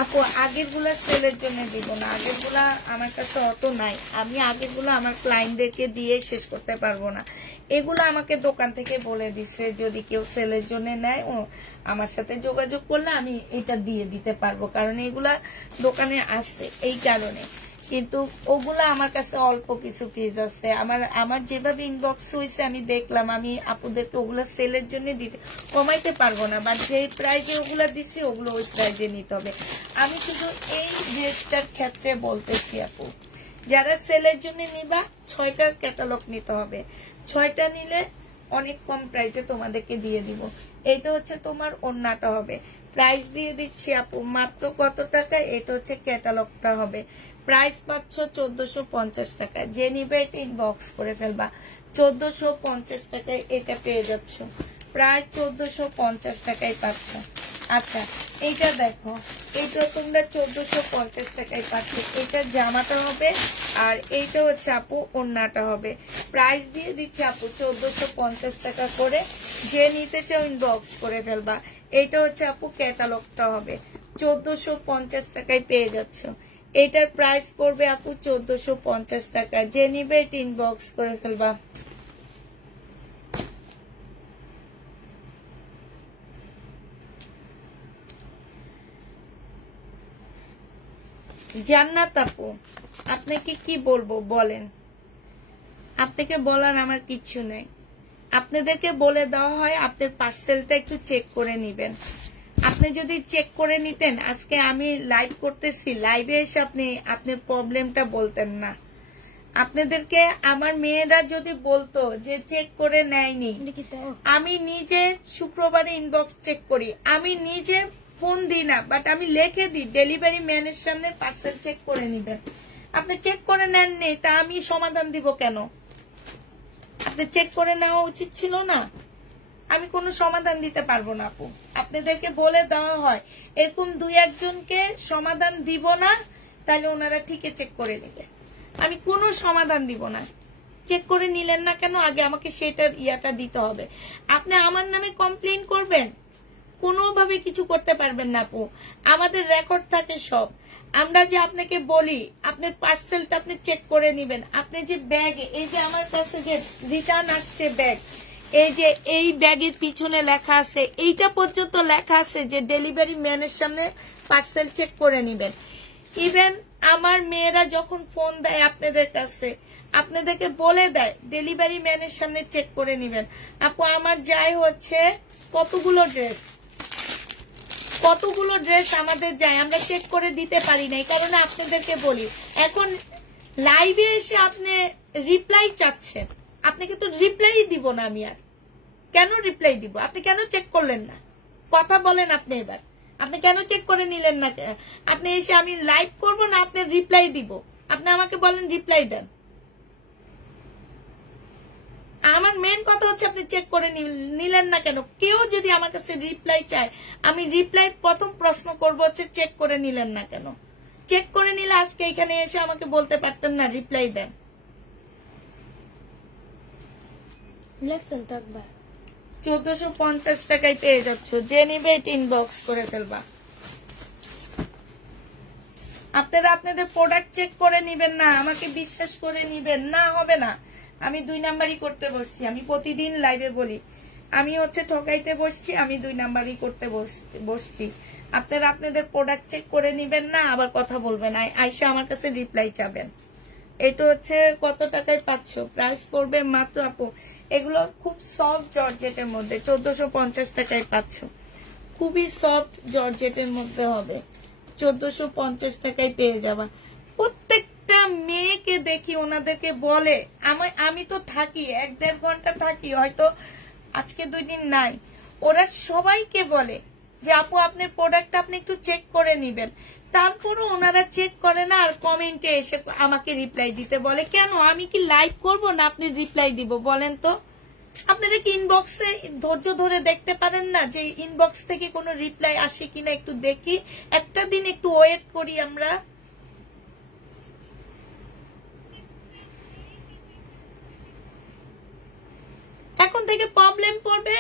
আপু। আগের গুলা সেলের জন্য দিব না, আগের গুলা আমার কাছে অত নাই, আমি আগের গুলা আমার ক্লায়েন্টদেরকে দিয়ে শেষ করতে পারবো না। এগুলো আমাকে দোকান থেকে বলে দিছে যদি কেউ সেলের জন্য নেয় ও আমার সাথে যোগাযোগ করলে আমি এটা দিয়ে দিতে পারবো, কারণ এগুলা দোকানে আসছে এই কারণে। কিন্তু ওগুলা আমার কাছে অল্প কিছু পিস আছে, আমার যেভাবে ইনবক্স হয়েছে আমি দেখলাম, আমি আপুদেরকে ওগুলা সেলের জন্য দিতে কমাইতে পারবো না, বাট যে প্রাইজে ওগুলা দিচ্ছি ওগুলো ওই প্রাইজে নিতে হবে। আমি শুধু এই ড্রেসটার ক্ষেত্রে বলতেছি আপু, যারা সেলের জন্য নিবা 6টার ক্যাটালগ নিতে হবে, 6টা নিলে অনেক কম প্রাইজে তোমাদেরকে দিয়ে দিব। এটা হচ্ছে তোমার ওন্নাটা হবে, প্রাইস দিয়ে দিচ্ছি আপু মাত্র কত টাকা। এটা হচ্ছে ক্যাটালগটা হবে, প্রাইস পাচ্ছ 1450 টাকা। যে নিবে এটা ইনবক্স করে ফেলবা, 1450 টাকায় এটা পেয়ে যাচ্ছ, প্রায় 1450 টাকায় পাচ্ছ। আচ্ছা এইটা দেখো, এইটা তোমরা 1450 টাকায় পাচ্ছ। এটা জামাটা হবে আর এইটা হচ্ছে আপু ওন্নাটা হবে। প্রাইস দিয়ে দিচ্ছে আপু 1450 টাকা করে। যে নিতে চাও ইনবক্স করে ফেলবা। এইটা হচ্ছে আপু ক্যাটালগটা হবে, 1450 টাকায় পেয়ে যাচ্ছ। এটার প্রাইস পড়বে আপু 1450 টাকা। যে নিবে এটা ইনবক্স করে ফেলবা। জান্নাত আপু আপনাকে কি বলবো বলেন, আপনাকে বলার আমার কিচ্ছু নেই। আপনাদেরকে বলে দেওয়া হয় আপনার পার্সেলটা একটু চেক করে নিবেন। আপনি যদি চেক করে নিতেন, আজকে আমি লাইভ করতেছি, লাইভে এসে আপনি আপনার প্রবলেমটা বলতেন না। আপনাদেরকে আমার মেয়েরা যদি বলতো যে চেক করে নেয়নি, আমি নিজে শুক্রবারে ইনবক্স চেক করি, আমি নিজে ফোন দিই না, বাট আমি লিখে দিই ডেলিভারি ম্যানের সামনে পার্সেল চেক করে নিবেন। আপনি চেক করে নেননি, তা আমি সমাধান দিব কেন? আপনি চেক করে নেওয়া উচিত ছিল না? আমি কোনো সমাধান দিতে পারবো না আপু। আপনাদেরকে বলে দেওয়া হয় এরকম 2-1জনকে সমাধান দিব না, তাহলে ওনারা ঠিকই চেক করে নেবে। আমি কোনো সমাধান দিব না। চেক করে নিলেন না কেন, আগে আমাকে সেটার ইয়াটা দিতে হবে। আপনি আমার নামে কমপ্লেইন করবেন, কোনোভাবে কিছু করতে পারবেন না আপু। আমাদের রেকর্ড থাকে সব। আমরা যে আপনাকে বলি আপনার পার্সেলটা আপনি চেক করে নিবেন। আপনি যে ব্যাগে, এই যে আমার কাছে যে রিটার্ন আসছে ব্যাগ, এই যে এই ব্যাগের পিছনে লেখা আছে, এইটা পর্যন্ত লেখা আছে যে ডেলিভারি ম্যানের সামনে পার্সেল চেক করে নিবেন। ইভেন আমার মেয়েরা যখন ফোন দেয় আপনাদের কাছে, আপনাদেরকে বলে দেয় ডেলিভারি ম্যানের সামনে চেক করে নিবেন। আপু আমার যাই হচ্ছে কতগুলো ড্রেস, কতগুলো ড্রেস আমাদের যায়, আমরা চেক করে দিতে পারি না। এই কারণে আপনাদেরকে বলি, এখন লাইভে এসে আপনি রিপ্লাই চাচ্ছেন, আপনাকে তো রিপ্লাই দিব না আমি। আর কেন রিপ্লাই দিব? আপনি কেন চেক করলেন না? কথা বলেন আপনি এবার, আপনি কেন চেক করে নিলেন না? আপনি এসে আমি লাইভ করবো না, আপনি রিপ্লাই দিব, আপনি আমাকে বলেন রিপ্লাই দেন। আমার মেন কথা হচ্ছে আপনি চেক করে নিলেন না কেন? কেউ যদি আমার কাছে রিপ্লাই চায়, আমি রিপ্লাই প্রথম প্রশ্ন করব হচ্ছে চেক করে নিলেন না কেন? চেক করে নিলে আজকে এখানে এসে আমাকে বলতে পারতেন না রিপ্লাই দেন। 1450 টাকায় পেয়ে যাচ্ছ, যে নিবে ইনবক্স করে ফেলবা। আপনারা আপনাদের প্রোডাক্ট চেক করে নিবেন না, আমাকে বিশ্বাস করে নিবেন না, হবে না। আমি 2 নাম্বারই করতে বসছি, আমি প্রতিদিন লাইভে বলি আমি হচ্ছে ঠকাইতে বসছি, আমি 2 নাম্বারই করতে বসছি। আপনারা আপনাদের প্রোডাক্ট চেক করে নিবেন না, আবার কথা বলবেন, আইসা আমার কাছে রিপ্লাই চাবেন। এটা হচ্ছে কত টাকায় পাচ্ছ? প্রাইস পড়বে মাত্র আপু, এগুলো খুব সফট জর্জেটের মধ্যে 1450 টাকায় পাচ্ছ। খুবই সফট জর্জেটের মধ্যে হবে, 1450 টাকায় পেয়ে যাবা। প্রত্যেকটা মেয়েকে দেখি ওনাদেরকে বলে, আমি তো থাকি 1-1.5 ঘন্টা থাকি, হয়তো আজকে 2 দিন নাই, ওরা সবাইকে বলে যে আপু আপনার প্রোডাক্ট আপনি একটু চেক করে নিবেন। তারপরও ওনারা চেক করে না, আর কমেন্টে এসে আমাকে রিপ্লাই দিতে বলে। কেন? আমি কি লাইভ করবো না আপনি রিপ্লাই দিব? বলেন তো। আপনারা কি ইনবক্সে ধৈর্য ধরে দেখতে পারেন না যে ইনবক্স থেকে কোনো রিপ্লাই আসে কিনা? একটু দেখি, একটা দিন একটু ওয়েট করি আমরা। এখন থেকে প্রবলেম পড়বে,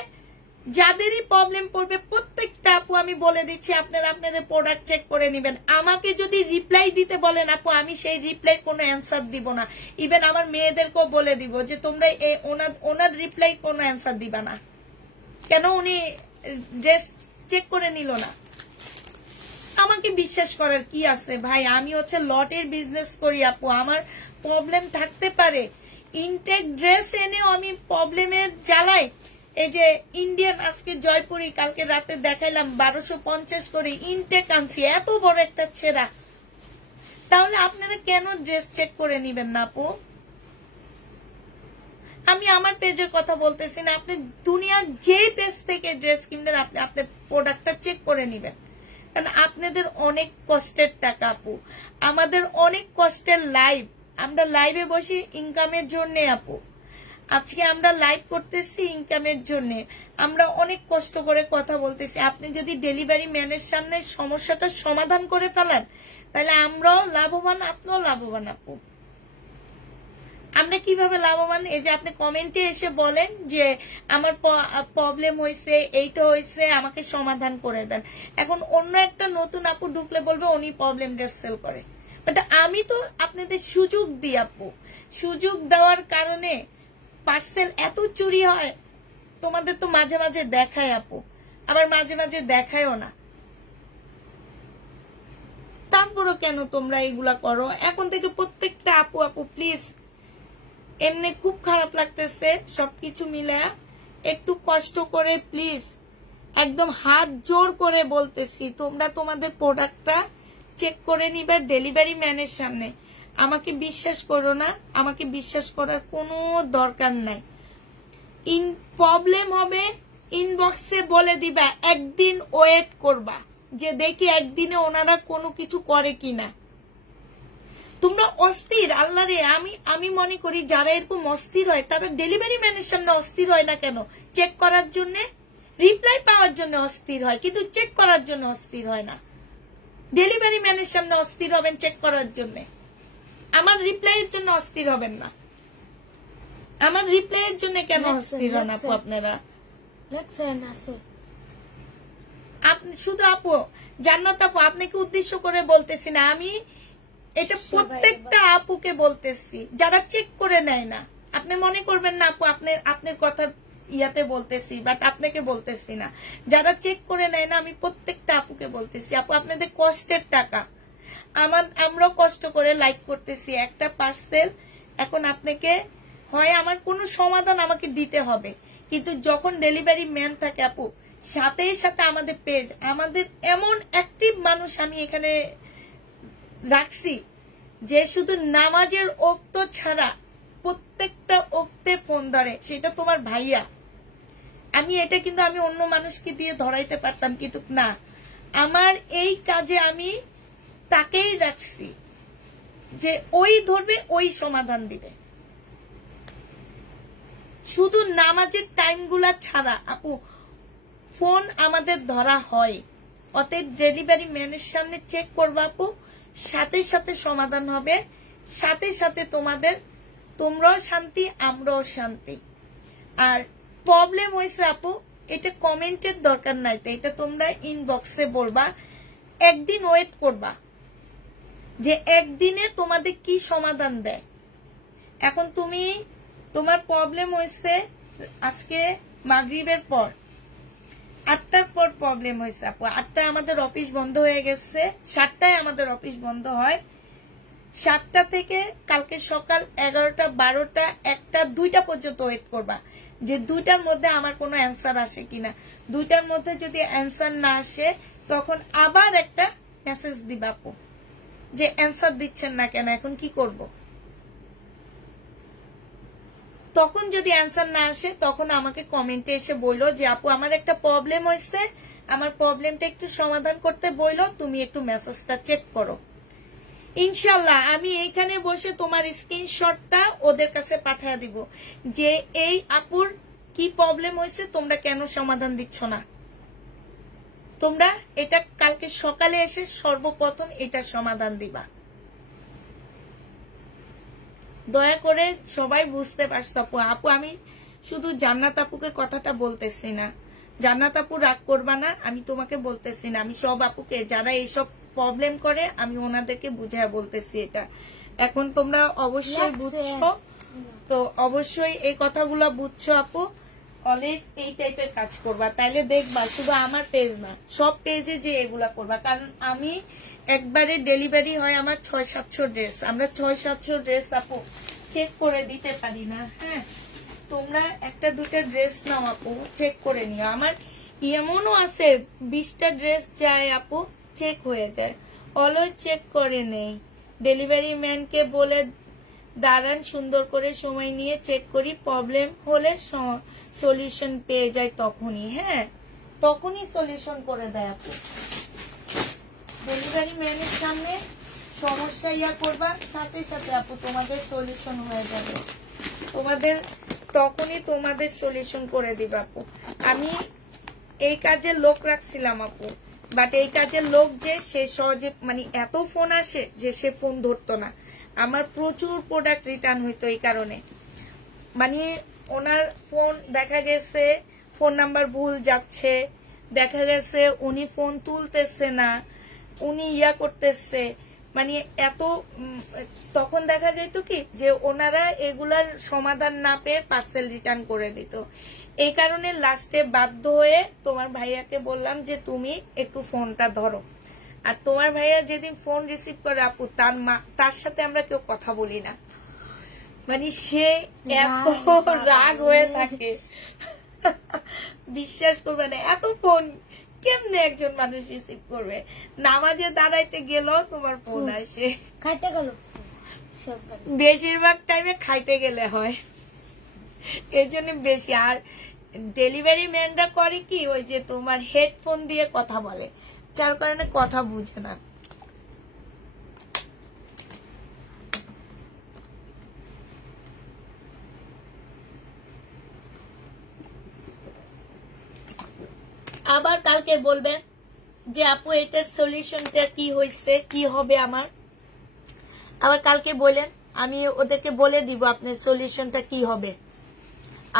যাদেরই প্রবলেম পড়বে প্রত্যেকটা আপু আমি বলে দিচ্ছি আপনারা আপনাদের প্রোডাক্ট চেক করে নেবেন। আমাকে যদি রিপ্লাই দিতে বলেন আপু, আমি সেই রিপ্লাই কোনো অ্যান্সার দিব না। ইভেন আমার মেয়েদেরকেও বলে দিব যে তোমরা ওনার রিপ্লাই কোনো অ্যান্সার দিবা না। কেন? উনি ড্রেস চেক করে নিল না। আমাকে বিশ্বাস করার কি আছে ভাই? আমি হচ্ছে লটের বিজনেস করি আপু, আমার প্রবলেম থাকতে পারে। ইনটেক ড্রেস এনেও আমি প্রবলেমের জ্বালাই। এই যে ইন্ডিয়ান আজকে জয়পুরি কালকে রাতে দেখাইলাম 1250 করে ইনটেক আনছি, এত বড় একটা ছেঁড়া। তাহলে আপনারা কেন ড্রেস চেক করে নিবেন না আপু? আমি আমার পেজের কথা বলতেছি না, আপনি দুনিয়ার যে পেজ থেকে ড্রেস কিনবেন আপনি আপনার প্রোডাক্টটা চেক করে নিবেন। কারণ আপনাদের অনেক কষ্টের টাকা আপু, আমাদের অনেক কষ্টের লাইভ। আমরা লাইভে বসি ইনকামের জন্য আপু। আজকে আমরা লাইভ করতেছি ইনকামের জন্য, আমরা অনেক কষ্ট করে কথা বলতেছি। আপনি যদি ডেলিভারি ম্যানের সামনে সমস্যাটা সমাধান করে ফেলেন, তাহলে আমরাও লাভবান, আপনিও লাভবান আপু। আমরা কিভাবে লাভবান? এই যে আপনি কমেন্টে এসে বলেন যে আমার প্রবলেম হয়েছে, এইটা হয়েছে, আমাকে সমাধান করে দেন। এখন অন্য একটা নতুন আপু ঢুকলে বলবে উনি প্রবলেম ড্রেস সেল করে। বাট আমি তো আপনাদের সুযোগ দিই আপু, সুযোগ দেওয়ার কারণে পার্সেল এত চুরি হয়। তোমাদের তো মাঝে মাঝে দেখায় আপু, আবার মাঝে মাঝে দেখায়ও না। তারপরও কেন তোমরা এগুলা করো? এখন থেকে প্রত্যেকটা আপু প্লিজ, এমনি খুব খারাপ লাগতেছে সবকিছু মিলে, একটু কষ্ট করে প্লিজ, একদম হাত জোর করে বলতেছি তোমরা তোমাদের প্রোডাক্টটা চেক করে নিবে ডেলিভারি ম্যানের সামনে। আমাকে বিশ্বাস করো না, আমাকে বিশ্বাস করার কোনো দরকার নাই। প্রবলেম হবে ইনবক্সে বলে দিবা, একদিন ওয়েট করবা যে দেখি একদিনে ওনারা কোনো কিছু করে কিনা। তোমরা অস্থির, আল্লাহ রে, আমি মনে করি যারা এরকম অস্থির হয় তারা ডেলিভারি ম্যানের সামনে অস্থির হয় না কেন? চেক করার জন্য, রিপ্লাই পাওয়ার জন্য অস্থির হয়, কিন্তু চেক করার জন্য অস্থির হয় না। ডেলিভারি ম্যানের সামনে অস্থির হবেন চেক করার জন্য, আমার রিপ্লাইয়ের জন্য অস্থির হবেন না। আমার রিপ্লাইয়ের জন্য কেন অস্থির হন আপু আপনারা? আপনি শুধু আপু জান্নাত আপু আপনাকে উদ্দেশ্য করে বলতেছি না, আমি এটা প্রত্যেকটা আপুকে বলতেছি যারা চেক করে নেয় না। আপনি মনে করবেন না আপু আপনার কথার ইয়াতে বলতেছি, বাট আপনাকে বলতেছি না। যারা চেক করে নেয় না, আমি প্রত্যেকটা আপুকে বলতেছি আপু আপনাদের কষ্টের টাকা, আমরাও কষ্ট করে লাইক করতেছি একটা পার্সেল। এখন আপনাকে হয় আমার কোনো সমাধান আমাকে দিতে হবে, কিন্তু যখন ডেলিভারি ম্যান থাকে আপু সাথে সাথে আমাদের পেজ, আমাদের এমন অ্যাক্টিভ মানুষ আমি এখানে রাখছি যে শুধু নামাজের ওক্ত ছাড়া প্রত্যেকটা ওক্তে ফোন ধরে, সেটা তোমার ভাইয়া। আমি এটা কিন্তু আমি অন্য মানুষকে দিয়ে ধরাইতে পারতাম, কিন্তু না, আমার এই কাজে আমি তাকেই রাখছি যে ওই ধরবে, ওই সমাধান দিবে। শুধু নামাজের টাইমগুলা ছাড়া আপু ফোন আমাদের ধরা হয়। অতএব ডেলিভারি ম্যানের সামনে চেক করবা আপু, সাথে সাথে সমাধান হবে, সাথে সাথে তোমরাও শান্তি, আমরাও শান্তি। আর প্রবলেম হয়েছে আপু, এটা কমেন্টের দরকার নাই, তো এটা তোমরা ইনবক্সে বলবা, একদিন ওয়েট করবা যে একদিনে তোমাদের কি সমাধান দেয়। এখন তোমার প্রবলেম হয়েছে আজকে মাগরিবের পর, 8টার পর প্রবলেম হয়েছে আপু। 8টায় আমাদের অফিস বন্ধ হয়ে গেছে, 7টায় আমাদের অফিস বন্ধ হয়। 7টা থেকে কালকে সকাল 11টা, 12টা, 1টা, 2টা পর্যন্ত ওয়েট করবা যে 2টার মধ্যে আমার কোনো অ্যান্সার আসে কিনা। 2টার মধ্যে যদি অ্যান্সার না আসে তখন আবার একটা মেসেজ দিবা আপু যে অ্যান্সার দিচ্ছেন না কেন, এখন কি করব। তখন যদি অ্যান্সার না আসে তখন আমাকে কমেন্টে এসে বললো যে আপু আমার একটা প্রবলেম হয়েছে, আমার প্রবলেমটা একটু সমাধান করতে বললো, তুমি একটু মেসেজটা চেক করো। ইনশাল্লাহ আমি এইখানে বসে তোমার স্ক্রিনশটটা ওদের কাছে পাঠিয়ে দিব যে এই আপুর কি প্রবলেম হয়েছে, তোমরা কেন সমাধান দিচ্ছ না। তোমরা এটা কালকে সকালে এসে সর্বপ্রথম এটা সমাধান দিবা। দয়া করে সবাই বুঝতে পারছো আপু। আপু আমি শুধু জান্নাত আপুকে কথাটা বলতেছি না, জান্নাত আপু রাগ করবা না, আমি তোমাকে বলতেছি না, আমি সব আপুকে যারা এইসব প্রবলেম করে আমি ওনাদেরকে বুঝায় বলতেছি এটা। এখন তোমরা অবশ্যই বুঝছো, তো অবশ্যই এই কথাগুলো বুঝছো আপু। অলওয়েজ এই টাইপের কাজ করবা, তাইলে দেখবা শুধু আমার পেজ না সব পেজে যে এগুলা করবা। কারণ আমি একবারে ডেলিভারি হয় আমার 600-700 ড্রেস, আমরা 600-700 ড্রেস আপু চেক করে দিতে পারি না। হ্যাঁ, তোমরা 1-2টা ড্রেস নাও আপু, চেক করে নিও। আমার এমনও আছে 20টা ড্রেস যায় আপু, চেক হয়ে যায়, অলওয়েজ চেক করে নেই। ডেলিভারি ম্যানকে বলে দাঁড়ান, সুন্দর করে সময় নিয়ে চেক করি, প্রবলেম হলে সলিউশন পেয়ে যায় তখনই। হ্যাঁ, তখনই সলিউশন করে দেয় আপু। ডেলিভারি ম্যানের সামনে সমস্যা করবা, সাথে সাথে আপু তোমাদের সলিউশন হয়ে যাবে, তখনই তোমাদের সলিউশন করে দিবা আপু। আমি এই কাজে লোক রাখছিলাম আপু, বাট এই কাজের লোক যে সে সহজে মানে এত ফোন আসে যে সে ফোন ধরতো না। আমার প্রচুর প্রোডাক্ট রিটার্ন হইতো এই কারণে, মানে ওনার ফোন দেখা গেছে ফোন নাম্বার ভুল যাচ্ছে, দেখা গেছে উনি ফোন তুলতেছে না, উনি করতেছে, মানে এত। তখন দেখা যেত কি যে ওনারা এগুলার সমাধান না পেয়ে পার্সেল রিটার্ন করে দিত। এই কারণে লাস্টে বাধ্য হয়ে তোমার ভাইয়াকে বললাম যে তুমি একটু ফোনটা ধরো। আর তোমার ভাইয়া যেদিন ফোন রিসিভ করে আপু, তার সাথে আমরা কেউ কথা বলি না, মানে সে এত রাগ হয়ে থাকে, বিশ্বাস করবে না, এত ফোন কেমনে একজন মানুষ রিসিভ করবে। নামাজে দাঁড়াইতে গেল তোমার ফোন আসে, খাইতে গেল, বেশিরভাগ টাইমে খাইতে গেলে হয়, এই জন্য বেশি। আর ডেলিভারি ম্যানরা করে কি, ওই যে তোমার হেডফোন দিয়ে কথা বলে, যার কারণে কথা বুঝে না। আবার কালকে বলবেন যে আপু এটার সলিউশনটা কি হয়েছে, কি হবে আমার। আবার কালকে বলেন, আমি ওদেরকে বলে দিব আপনার সলিউশনটা কি হবে।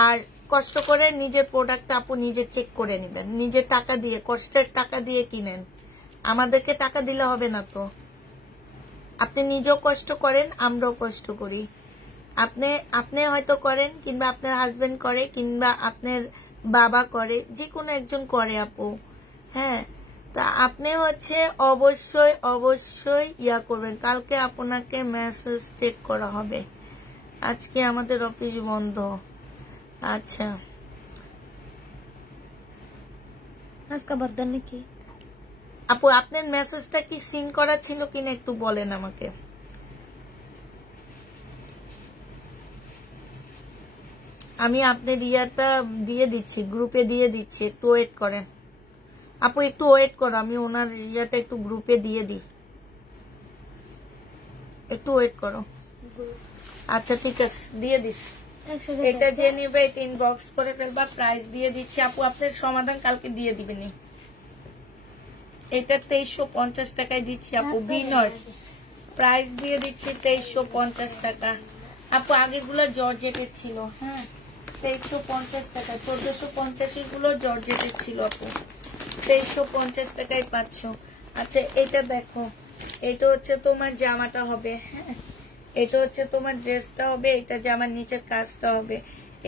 আর কষ্ট করে নিজের প্রোডাক্টটা আপু নিজে চেক করে নেবেন, নিজের টাকা দিয়ে, কষ্টের টাকা দিয়ে কিনেন, আমাদেরকে টাকা দিলে হবে না তো। আপনি নিজেও কষ্ট করেন, আমরাও কষ্ট করি। আপনি হয়তো করেন, কিংবা আপনার হাজবেন্ড করে, কিংবা আপনার বাবা করে, যে কোনো একজন করে আপু। হ্যাঁ, তা আপনি হচ্ছে অবশ্যই অবশ্যই করবেন। কালকে আপনাকে মেসেজ চেক করা হবে। আজকে আমাদের অফিস বন্ধ। আচ্ছা, আজকে বর্ধন নাকি আপু আপনার মেসেজটা কি সিন করা ছিল কিনা একটু বলেন আমাকে। আমি আপনার ইয়াটা দিয়ে দিচ্ছি, গ্রুপে দিয়ে দিচ্ছি, একটু ওয়েট করেন আপু, একটু ওয়েট করো, আমি ওনার ইয়াটা একটু গ্রুপে দিয়ে দিই, একটু ওয়েট করো। আচ্ছা ঠিক আছে, দিয়ে দিস। এটা যে নিবে এটা ইনবক্স করে ফেলবা, প্রাইস দিয়ে দিচ্ছি আপু, আপনার সমাধান কালকে দিয়ে দিবেনি। এটা 2350 টাকায় দিচ্ছি আপু, বিনয় প্রাইস দিয়ে দিচ্ছি 2350 টাকা আপু। আগের গুলো জর্জেটের ছিল, হ্যাঁ 2350 টাকা, 1450 গুলো জর্জেটের ছিল আপু, 2350 টাকায় পাচ্ছ। আচ্ছা এটা দেখো, এটা হচ্ছে তোমার জামাটা হবে, হ্যাঁ এটা হচ্ছে তোমার ড্রেসটা হবে, এটা জামার নিচের কাজটা হবে,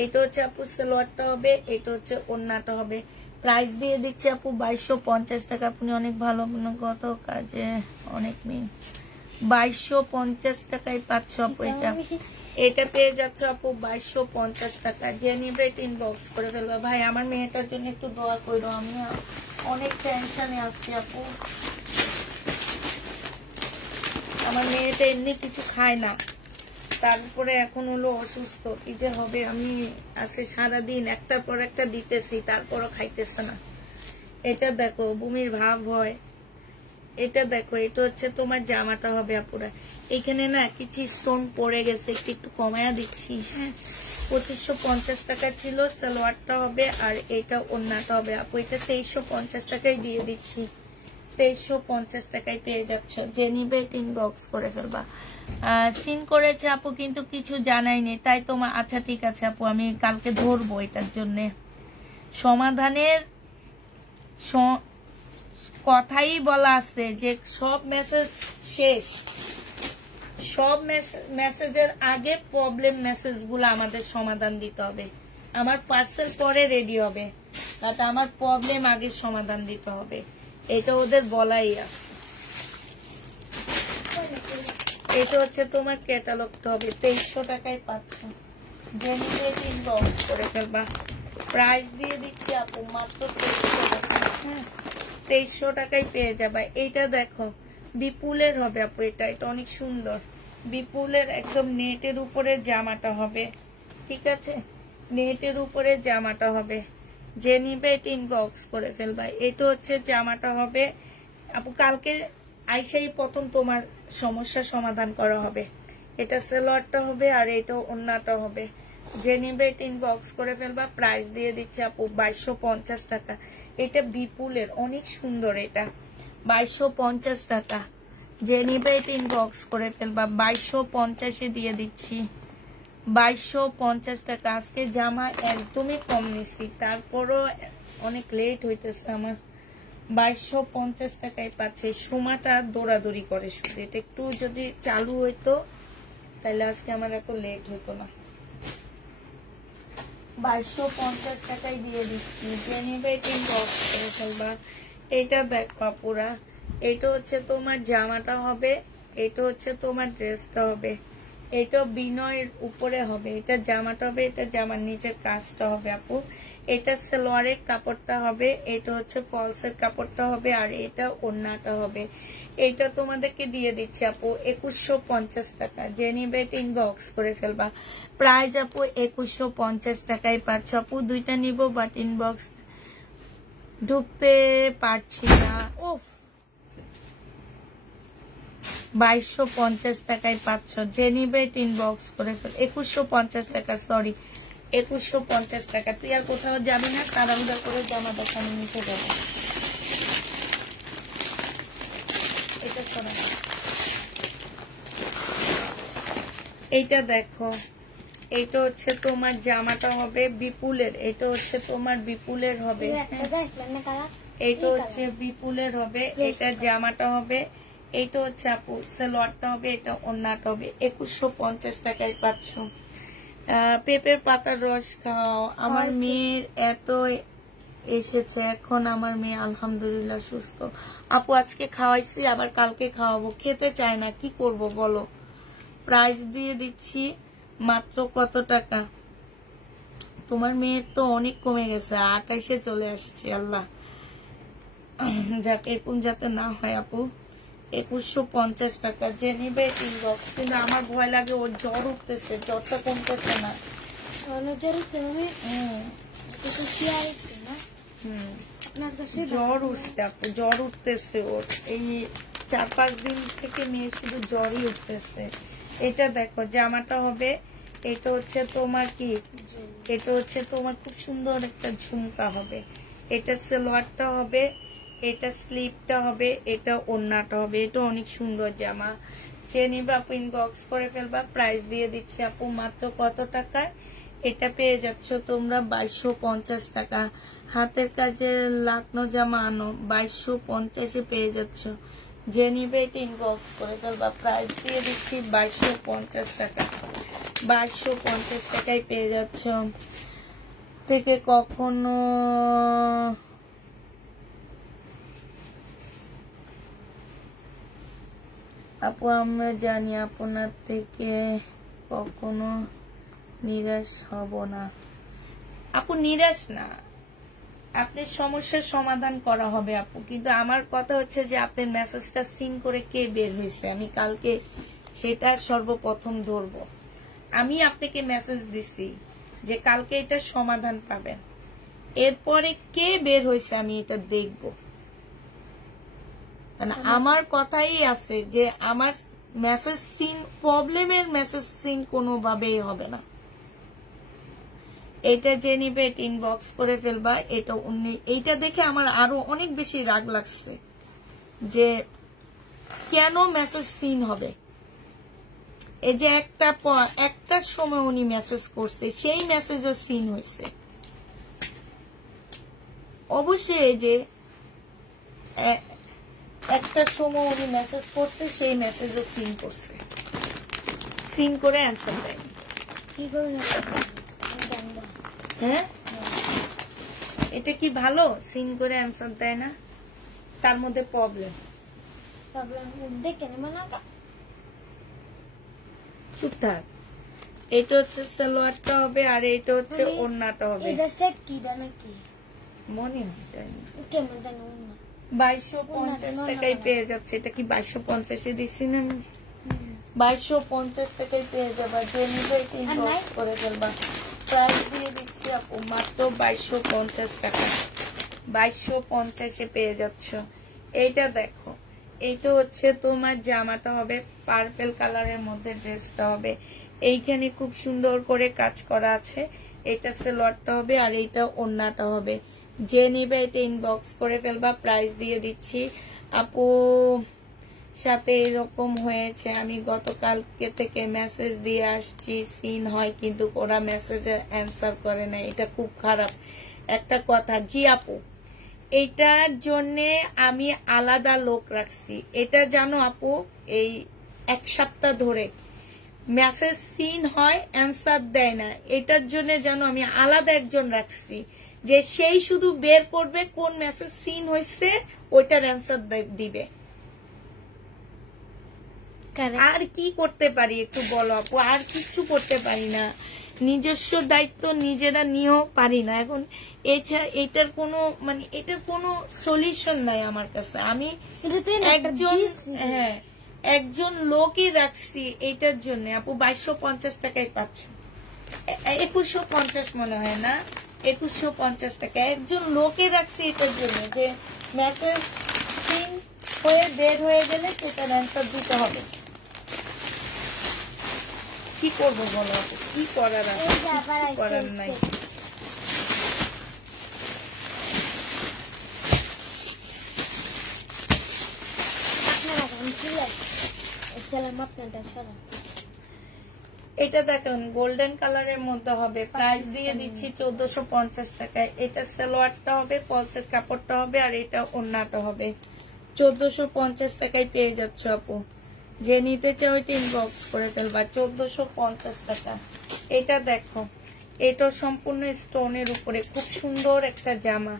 এটা হচ্ছে আপু সালোয়ারটা হবে, এটা হচ্ছে ওড়নাটা হবে। প্রাইস দিয়ে দিচ্ছি আপু 2250 টাকা। আপনি অনেক ভালো, গত কাজে অনেক মেয়ে, 2250 টাকায় পাচ্ছ আপু। এটা পেয়ে যাচ্ছ আপু 2250 টাকা। যে নিবে এটা ইনবক্স করে ফেলবা। ভাই আমার মেয়েটার জন্য একটু দোয়া করো, আমি অনেক টেনশনে আছি আপু। আমার মেয়েটা এমনি কিছু খায় না, তারপরে এখন হলো অসুস্থ, কি যে হবে। আমি আজকে সারাদিন একটার পর একটা দিতেছি, তারপরও খাইতেছে না। এটা দেখো বমির ভাব হয়। এটা দেখো, এটা হচ্ছে তোমার জামাটা হবে আপুরা। এখানে না কিছু স্টোন পড়ে গেছে, একটু কমায়া দিচ্ছি, হ্যাঁ 2550 টাকা ছিল। সালোয়ারটা হবে আর এটা ওড়নাটা হবে আপু। এটা 2350 টাকায় দিয়ে দিচ্ছি, 2350 টাকায় পেয়ে যাচ্ছ। যে নিবে ইনবক্স করে ফেলবা। সিন করেছে আপু কিন্তু কিছু জানাইনি, তাই তোমার আচ্ছা ঠিক আছে আপু, আমি কালকে ধরবো এটার জন্য। সমাধানের কথাই বলা আছে যে সব মেসেজ শেষ, সব মেসেজের আগে প্রবলেম মেসেজগুলো আমাদের সমাধান দিতে হবে। আমার পার্সেল পরে রেডি হবে, বাট আমার প্রবলেম আগে সমাধান দিতে হবে, এটা ওদের বলাই আছে। এটা হচ্ছে তোমার ক্যাটালগটা হবে, 2300 টাকায় পাচ্ছ। জেনিতে ইনবক্স করে ফেলবা। প্রাইস দিয়ে দিচ্ছি আপু মাত্র 2300 টাকা, হ্যাঁ 2300 টাকায় পেয়ে যাবা। এইটা দেখো বিপুলের হবে আপু, এটা অনেক সুন্দর। বিপুলের একদম নেটের উপরে জামাটা হবে, ঠিক আছে, নেটের উপরে জামাটা হবে। যে নিবে এটা ইনবক্স করে ফেলবা। এটা হচ্ছে জামাটা হবে আপু, কালকে আইসাই প্রথম তোমার সমস্যা সমাধান করা হবে। এটা সালোয়ারটা হবে আর এটা ওড়নাটা হবে। যে নিবে এটা ইনবক্স করে ফেলবা। প্রাইস দিয়ে দিচ্ছে আপু 2250 টাকা। এটা বিপুলের অনেক সুন্দর, এটা 2250 টাকা। যে নিবে এটা ইনবক্স করে ফেলবা। 2250 দিয়ে দিচ্ছি, 2250 টাকা। আজকে জামা একদমই কম নিছি, তারপরও অনেক লেট হইতেছে আমার। 2250 টাকায় পাচ্ছে। সুমাটা দৌড়াদৌড়ি করে শুধু, এটা একটু যদি চালু হইতো তাহলে আজকে আমার এত লেট হতো না। 2250 টাকায় দিয়ে দিচ্ছি। যে নিবে এটা ইনবক্স করে ফেলবা। এটা দেখো পুরা, এটা হচ্ছে তোমার জামাটা হবে, এটা হচ্ছে তোমার ড্রেসটা হবে। এটা বিনয়ের উপরে হবে, এটা জামাটা হবে, এটা জামার নিচের কাজটা হবে আপু। এটা সালোয়ারের কাপড়টা হবে, এটা হচ্ছে ফলসের কাপড়টা হবে আর এটা ওড়নাটা হবে। এটা তোমাদেরকে দিয়ে দিচ্ছি আপু 2150 টাকা। যে নিবে এটা ইনবক্স করে ফেলবা। প্রাইস আপু 2150 টাকায় পাচ্ছ আপু। দুইটা নিব বাট ইনবক্স ঢুকতে পারছি না। ও 2250 টাকায় পাচ্ছ। যে নিবে ইনবক্স করে ফেল। 2150 টাকা, সরি 2150 টাকা। তুই আর কোথাও যাবি না, তাড়াহুড়া করে জামা দেখানো নিতে যাবো। এইটা দেখো, এইটা হচ্ছে তোমার জামাটা হবে বিপুলের, এটা হচ্ছে তোমার বিপুলের হবে, এইটা হচ্ছে বিপুলের হবে, এটা জামাটা হবে, এইটা হচ্ছে আপু সালোয়ারটা হবে, এটা ওড়নাটা হবে। 2150 টাকায় পাচ্ছ। পেঁপের পাতার রস খাও। আমার মেয়ের এত এসেছে, এখন আমার মেয়ে আলহামদুলিল্লাহ সুস্থ আপু। আজকে খাওয়াইছি, আবার কালকে খাওয়াবো, খেতে চায় না, কি করব বলো। প্রাইস দিয়ে দিচ্ছি মাত্র কত টাকা? তোমার মেয়ের তো অনেক কমে গেছে, 28-এ চলে আসছে। আল্লাহ, যাক এরকম যাতে না হয় আপু। 2150 টাকা, যে নিবে ইনবক্স। কিন্তু আমার ভয় লাগে, ওর জ্বর উঠতেছে, জ্বরটা কমতেছে না। জ্বর উঠছে আপু, জ্বর উঠতেছে ওর। এই 4-5 দিন থেকে মেয়ে শুধু জ্বরই উঠতেছে। এটা দেখো জামাটা হবে, এটা হচ্ছে তোমার কি, এটা হচ্ছে তোমার খুব সুন্দর একটা ঝুমকা হবে। এটা সালোয়ারটা হবে, এটা স্লিপটা হবে, এটা ওড়নাটা হবে। এটা অনেক সুন্দর জামা। যে নিবে আপু ইনবক্স করে ফেলবা। প্রাইস দিয়ে দিচ্ছি আপু মাত্র কত টাকায়? এটা পেয়ে যাচ্ছ তোমরা 2250 টাকা। হাতের কাজে লাকনো জামা আনো, 2250 পেয়ে যাচ্ছ। যে নিবে এটা ইনবক্স করে ফেলবা। প্রাইস দিয়ে দিচ্ছি 2250 টাকা। 2250 টাকায় পেয়ে যাচ্ছ। থেকে কখনো আপু আমরা জানি আপনার থেকে কখনো নিরাশ হব না। আপু নিরাশ না, আপনার সমস্যার সমাধান করা হবে আপু। কিন্তু আমার কথা হচ্ছে যে আপনার মেসেজটা সিন করে কে বের হয়েছে, আমি কালকে সেটা সর্বপ্রথম ধরবো। আমি আপনাকে মেসেজ দিছি যে কালকে এটা সমাধান পাবেন, এরপরে কে বের হয়েছে আমি এটা দেখবো। আমার কথাই আছে যে আমার মেসেজ সিন, প্রবলেমের মেসেজ সিন কোনোভাবেই হবে না। এটা যে নিবে এটা ইনবক্স করে ফেলবা। এটা এইটা দেখে আমার আরো অনেক বেশি রাগ লাগছে যে কেন মেসেজ সিন হবে। এই যে একটার সময় উনি মেসেজ করছে, সেই মেসেজও সিন হয়েছে। অবশ্যই এই যে একটার সময় উনি মেসেজ করছে, সেই মেসেজও সিন করছে, সিন করে অ্যান্সার দেয়নি। কি করে হ্যাঁ, এটা কি ভালো? সিন করে অ্যান্সার দেয় না, তার মধ্যে প্রবলেম। চুপ থাক। এটা হচ্ছে সালোয়ারটা হবে, আর এটা হচ্ছে ওড়নাটা হবে। মনে হয় 2250 টাকায় পেয়ে যাচ্ছে। এটা কি 2250 দিচ্ছি না আমি? 2250 টাকায় পেয়ে যাবা। যে নিবে এটা ইনবক্স করে ফেলবা। প্রাইস দিয়ে দিচ্ছি আপু মাত্র 2250 টাকা। 2250 পেয়ে যাচ্ছ। এইটা দেখো, এইটা হচ্ছে তোমার জামাটা হবে পার্পল কালারের মধ্যে, ড্রেসটা হবে এইখানে খুব সুন্দর করে কাজ করা আছে। এটা সালোয়ারটা হবে, আর এইটা ওড়নাটা হবে। যে নিবে এটা ইনবক্স করে ফেলবা। প্রাইস দিয়ে দিচ্ছি আপু। সাথে এরকম হয়েছে, আমি গতকালকে থেকে মেসেজ দিয়ে আসছি, সিন হয় কিন্তু ওরা মেসেজের অ্যান্সার করে না। এটা খুব খারাপ একটা কথা। জি আপু, এটার জন্যে আমি আলাদা লোক রাখছি। এটা জানো আপু, এই 1 সপ্তাহ ধরে মেসেজ সিন হয়, অ্যান্সার দেয় না। এটার জন্য জানো আমি আলাদা একজন রাখছি, যে সেই শুধু বের করবে কোন মেসেজ সিন হয়েছে, ওইটার অ্যান্সার দিবে। আর কি করতে পারি একটু বলো আপু? আর কিছু করতে পারি না। নিজস্ব দায়িত্ব নিজেরা নিয়েও পারি না। এখন এছাড়া এটার কোনো মানে এটার কোনো সলিউশন নাই আমার কাছে। আমি একজন লোকই রাখছি এইটার জন্য আপু। 2250 টাকায় পাচ্ছ। 2150 মনে হয় না, 2150 টাকা। একজন লোকে রাখছি এটার জন্য, যে মেসেজ সিন হয়ে বের হয়ে গেলে সেটার অ্যান্সার দিতে হবে। কি করবো বলো, কি করার আছে? করার নাই। এটা দেখুন গোল্ডেন কালারের মধ্যে হবে। প্রাইস দিয়ে দিচ্ছি 1450 টাকায়। এটা সালোয়ারটা হবে, পলসের কাপড়টা হবে, আর এটা ওড়নাটা হবে। 1450 টাকায় পেয়ে যাচ্ছ আপু। যে নিতে চাও এটা ইনবক্স করে ফেলবা। 1450 টাকা। এটা দেখো, এটা সম্পূর্ণ স্টোনের উপরে খুব সুন্দর একটা জামা।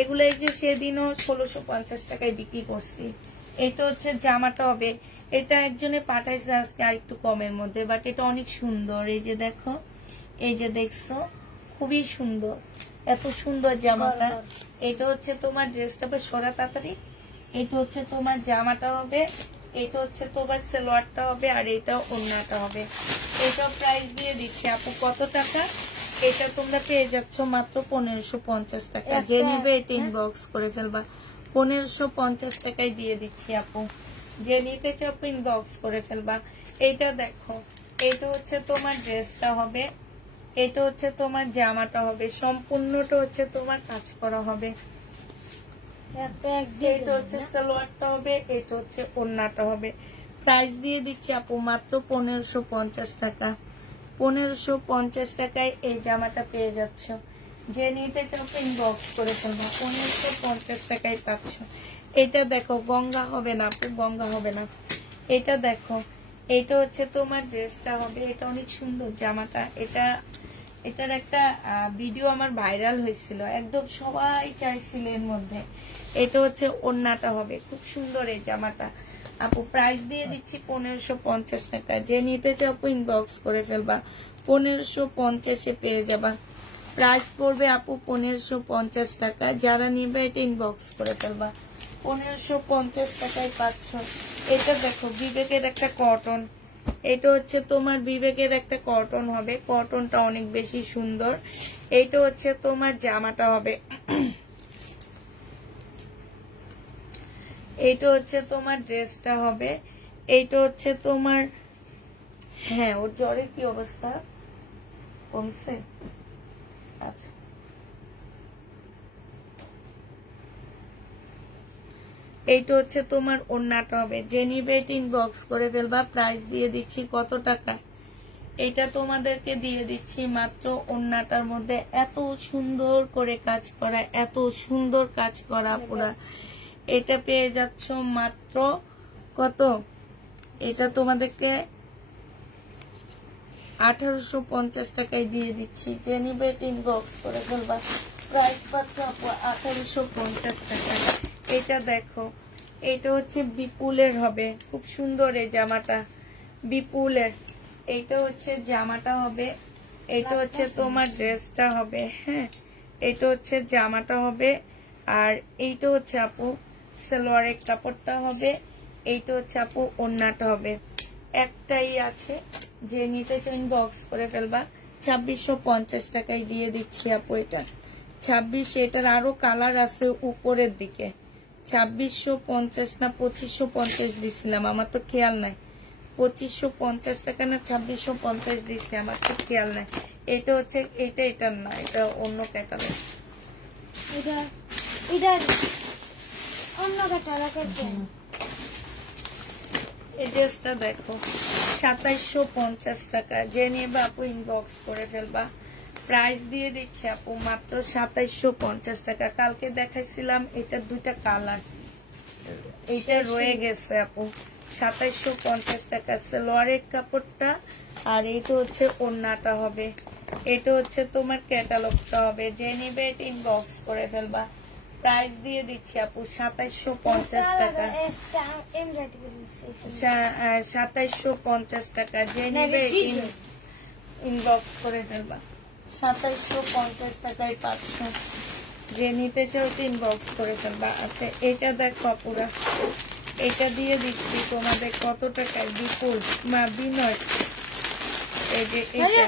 এগুলো এই যে সেদিনও 1650 টাকায় বিক্রি করছি। এটা হচ্ছে জামাটা হবে। এটা একজনে পাঠাইছে আজকে আর একটু কমের মধ্যে, বাট এটা অনেক সুন্দর। এই যে দেখো, এই যে দেখছো, খুবই সুন্দর। এত সুন্দর জামাটা। এটা হচ্ছে তোমার ড্রেসটা হবে সরা তাড়াতাড়ি, এটা হচ্ছে তোমার জামাটা হবে, এটা হচ্ছে তোমার সালোয়ারটা হবে, আর এটা ওড়নাটা হবে। এটা প্রাইস দিয়ে দিচ্ছি আপু কত টাকা? এটা তোমরা পেয়ে যাচ্ছ মাত্র 1550 টাকা। যে নেবে এটা ইনবক্স করে ফেলবা, 1550 টাকায় দিয়ে দিচ্ছি আপু। যে নিতে চাও ইনবক্স করে ফেলবা। এইটা দেখো, এটা হচ্ছে তোমার ড্রেসটা হবে, এটা হচ্ছে তোমার জামাটা হবে, সম্পূর্ণটা হচ্ছে তোমার কাজ করা হবে। এটা হচ্ছে সালোয়ারটা হবে, এটা হচ্ছে ওড়নাটা হবে। প্রাইস দিয়ে দিচ্ছি আপু মাত্র 1550 টাকা। 1550 টাকায় এই জামাটা পেয়ে যাচ্ছ। যে নিতে চাও ইনবক্স করে ফেলবো, 1550 টাকায় পাচ্ছ। এটা দেখো, গঙ্গা হবে না আপু, গঙ্গা হবে না। এটা দেখো, এটা হচ্ছে তোমার ড্রেসটা হবে, এটা অনেক সুন্দর জামাটা। এটার একটা ভিডিও আমার ভাইরাল হয়েছিল, একদম সবাই চাইছিল এর মধ্যে। এটা হচ্ছে ওড়নাটা হবে, খুব সুন্দর এই জামাটা আপু। প্রাইস দিয়ে দিচ্ছি 1550 টাকা। যে নিতে চাও ইনবক্স করে ফেলবা, 1550-এ পেয়ে যাবা। প্রাইস পড়বে আপু 1550 টাকা। যারা নিবে এটা ইনবক্স করে ফেলবা, 1550 টাকায় পাচ্ছ। এটা দেখো, বিবেকের একটা কটন, এটা হচ্ছে তোমার বিবেকের একটা কটন হবে, কটনটা অনেক বেশি সুন্দর। এইটা হচ্ছে তোমার জামাটা হবে, এইটা হচ্ছে তোমার ড্রেসটা হবে, এইটা হচ্ছে তোমার, হ্যাঁ ওর জ্বরের কি অবস্থা, কমছে? আচ্ছা, এইটা হচ্ছে তোমার ওড়নাটা হবে। যে নিবে এটা ইনবক্স করে ফেলবা। প্রাইস দিয়ে দিচ্ছি কত টাকা? এটা তোমাদেরকে দিয়ে দিচ্ছি মাত্র, ওড়নাটার মধ্যে এত সুন্দর করে কাজ করা, এত সুন্দর কাজ করা পুরা। এটা পেয়ে যাচ্ছ মাত্র কত? এটা তোমাদেরকে 1850 টাকায় দিয়ে দিচ্ছি। যে নিবে এটা ইনবক্স করে ফেলবা। প্রাইস পাচ্ছ 1850 টাকা। এটা দেখো, এটা হচ্ছে বিপুলের হবে, খুব সুন্দর এই জামাটা, বিপুলের। এইটা হচ্ছে জামাটা হবে, এইটা হচ্ছে তোমার ড্রেসটা হবে, হ্যাঁ এইটা হচ্ছে জামাটা হবে, আর এইটা হচ্ছে আপু সালোয়ারের কাপড়টা হবে, এইটা হচ্ছে আপু ওড়নাটা হবে। একটাই আছে, যে নিতে চাও ইনবক্স করে ফেলবা। 2650 টাকায় দিয়ে দিচ্ছি আপু এটা। 26, এটার আরো কালার আছে উপরের দিকে। 2650 না 2550 দিছিলাম, আমার তো খেয়াল নাই। 2550 টাকা না 2650 দিছি, আমার তো খেয়াল নাই। এটা হচ্ছে, এটার না, এটা অন্য ক্যাটালগ। এই ড্রেসটা দেখো, 2750 টাকা। যে নিবে আপু ইনবক্স করে ফেলবা। প্রাইস দিয়ে দিচ্ছি আপু মাত্র 2750 টাকা। কালকে দেখাইছিলাম এটা দুইটা কালার, এটা রয়ে গেছে আপু। 2750 টাকা সালোয়ারের কাপড়টা, আর এটা হচ্ছে ওড়নাটা হবে, এটা হচ্ছে তোমার ক্যাটালগটা হবে। যে নিবে এটা ইনবক্স করে ফেলবা। প্রাইস দিয়ে দিচ্ছি আপু 2750 টাকা। 2750 টাকা। যে নিবে ইনবক্স করে ফেলবা। 2750 টাকায় পাচ্ছ। যে নিতে চাও ইনবক্স করে ফেলবা। আচ্ছা, এটা দেখো পুরা, এটা দিয়ে দিচ্ছি তোমাদের কত টাকায়? বিপুল মা বিনয়, এই যে এটা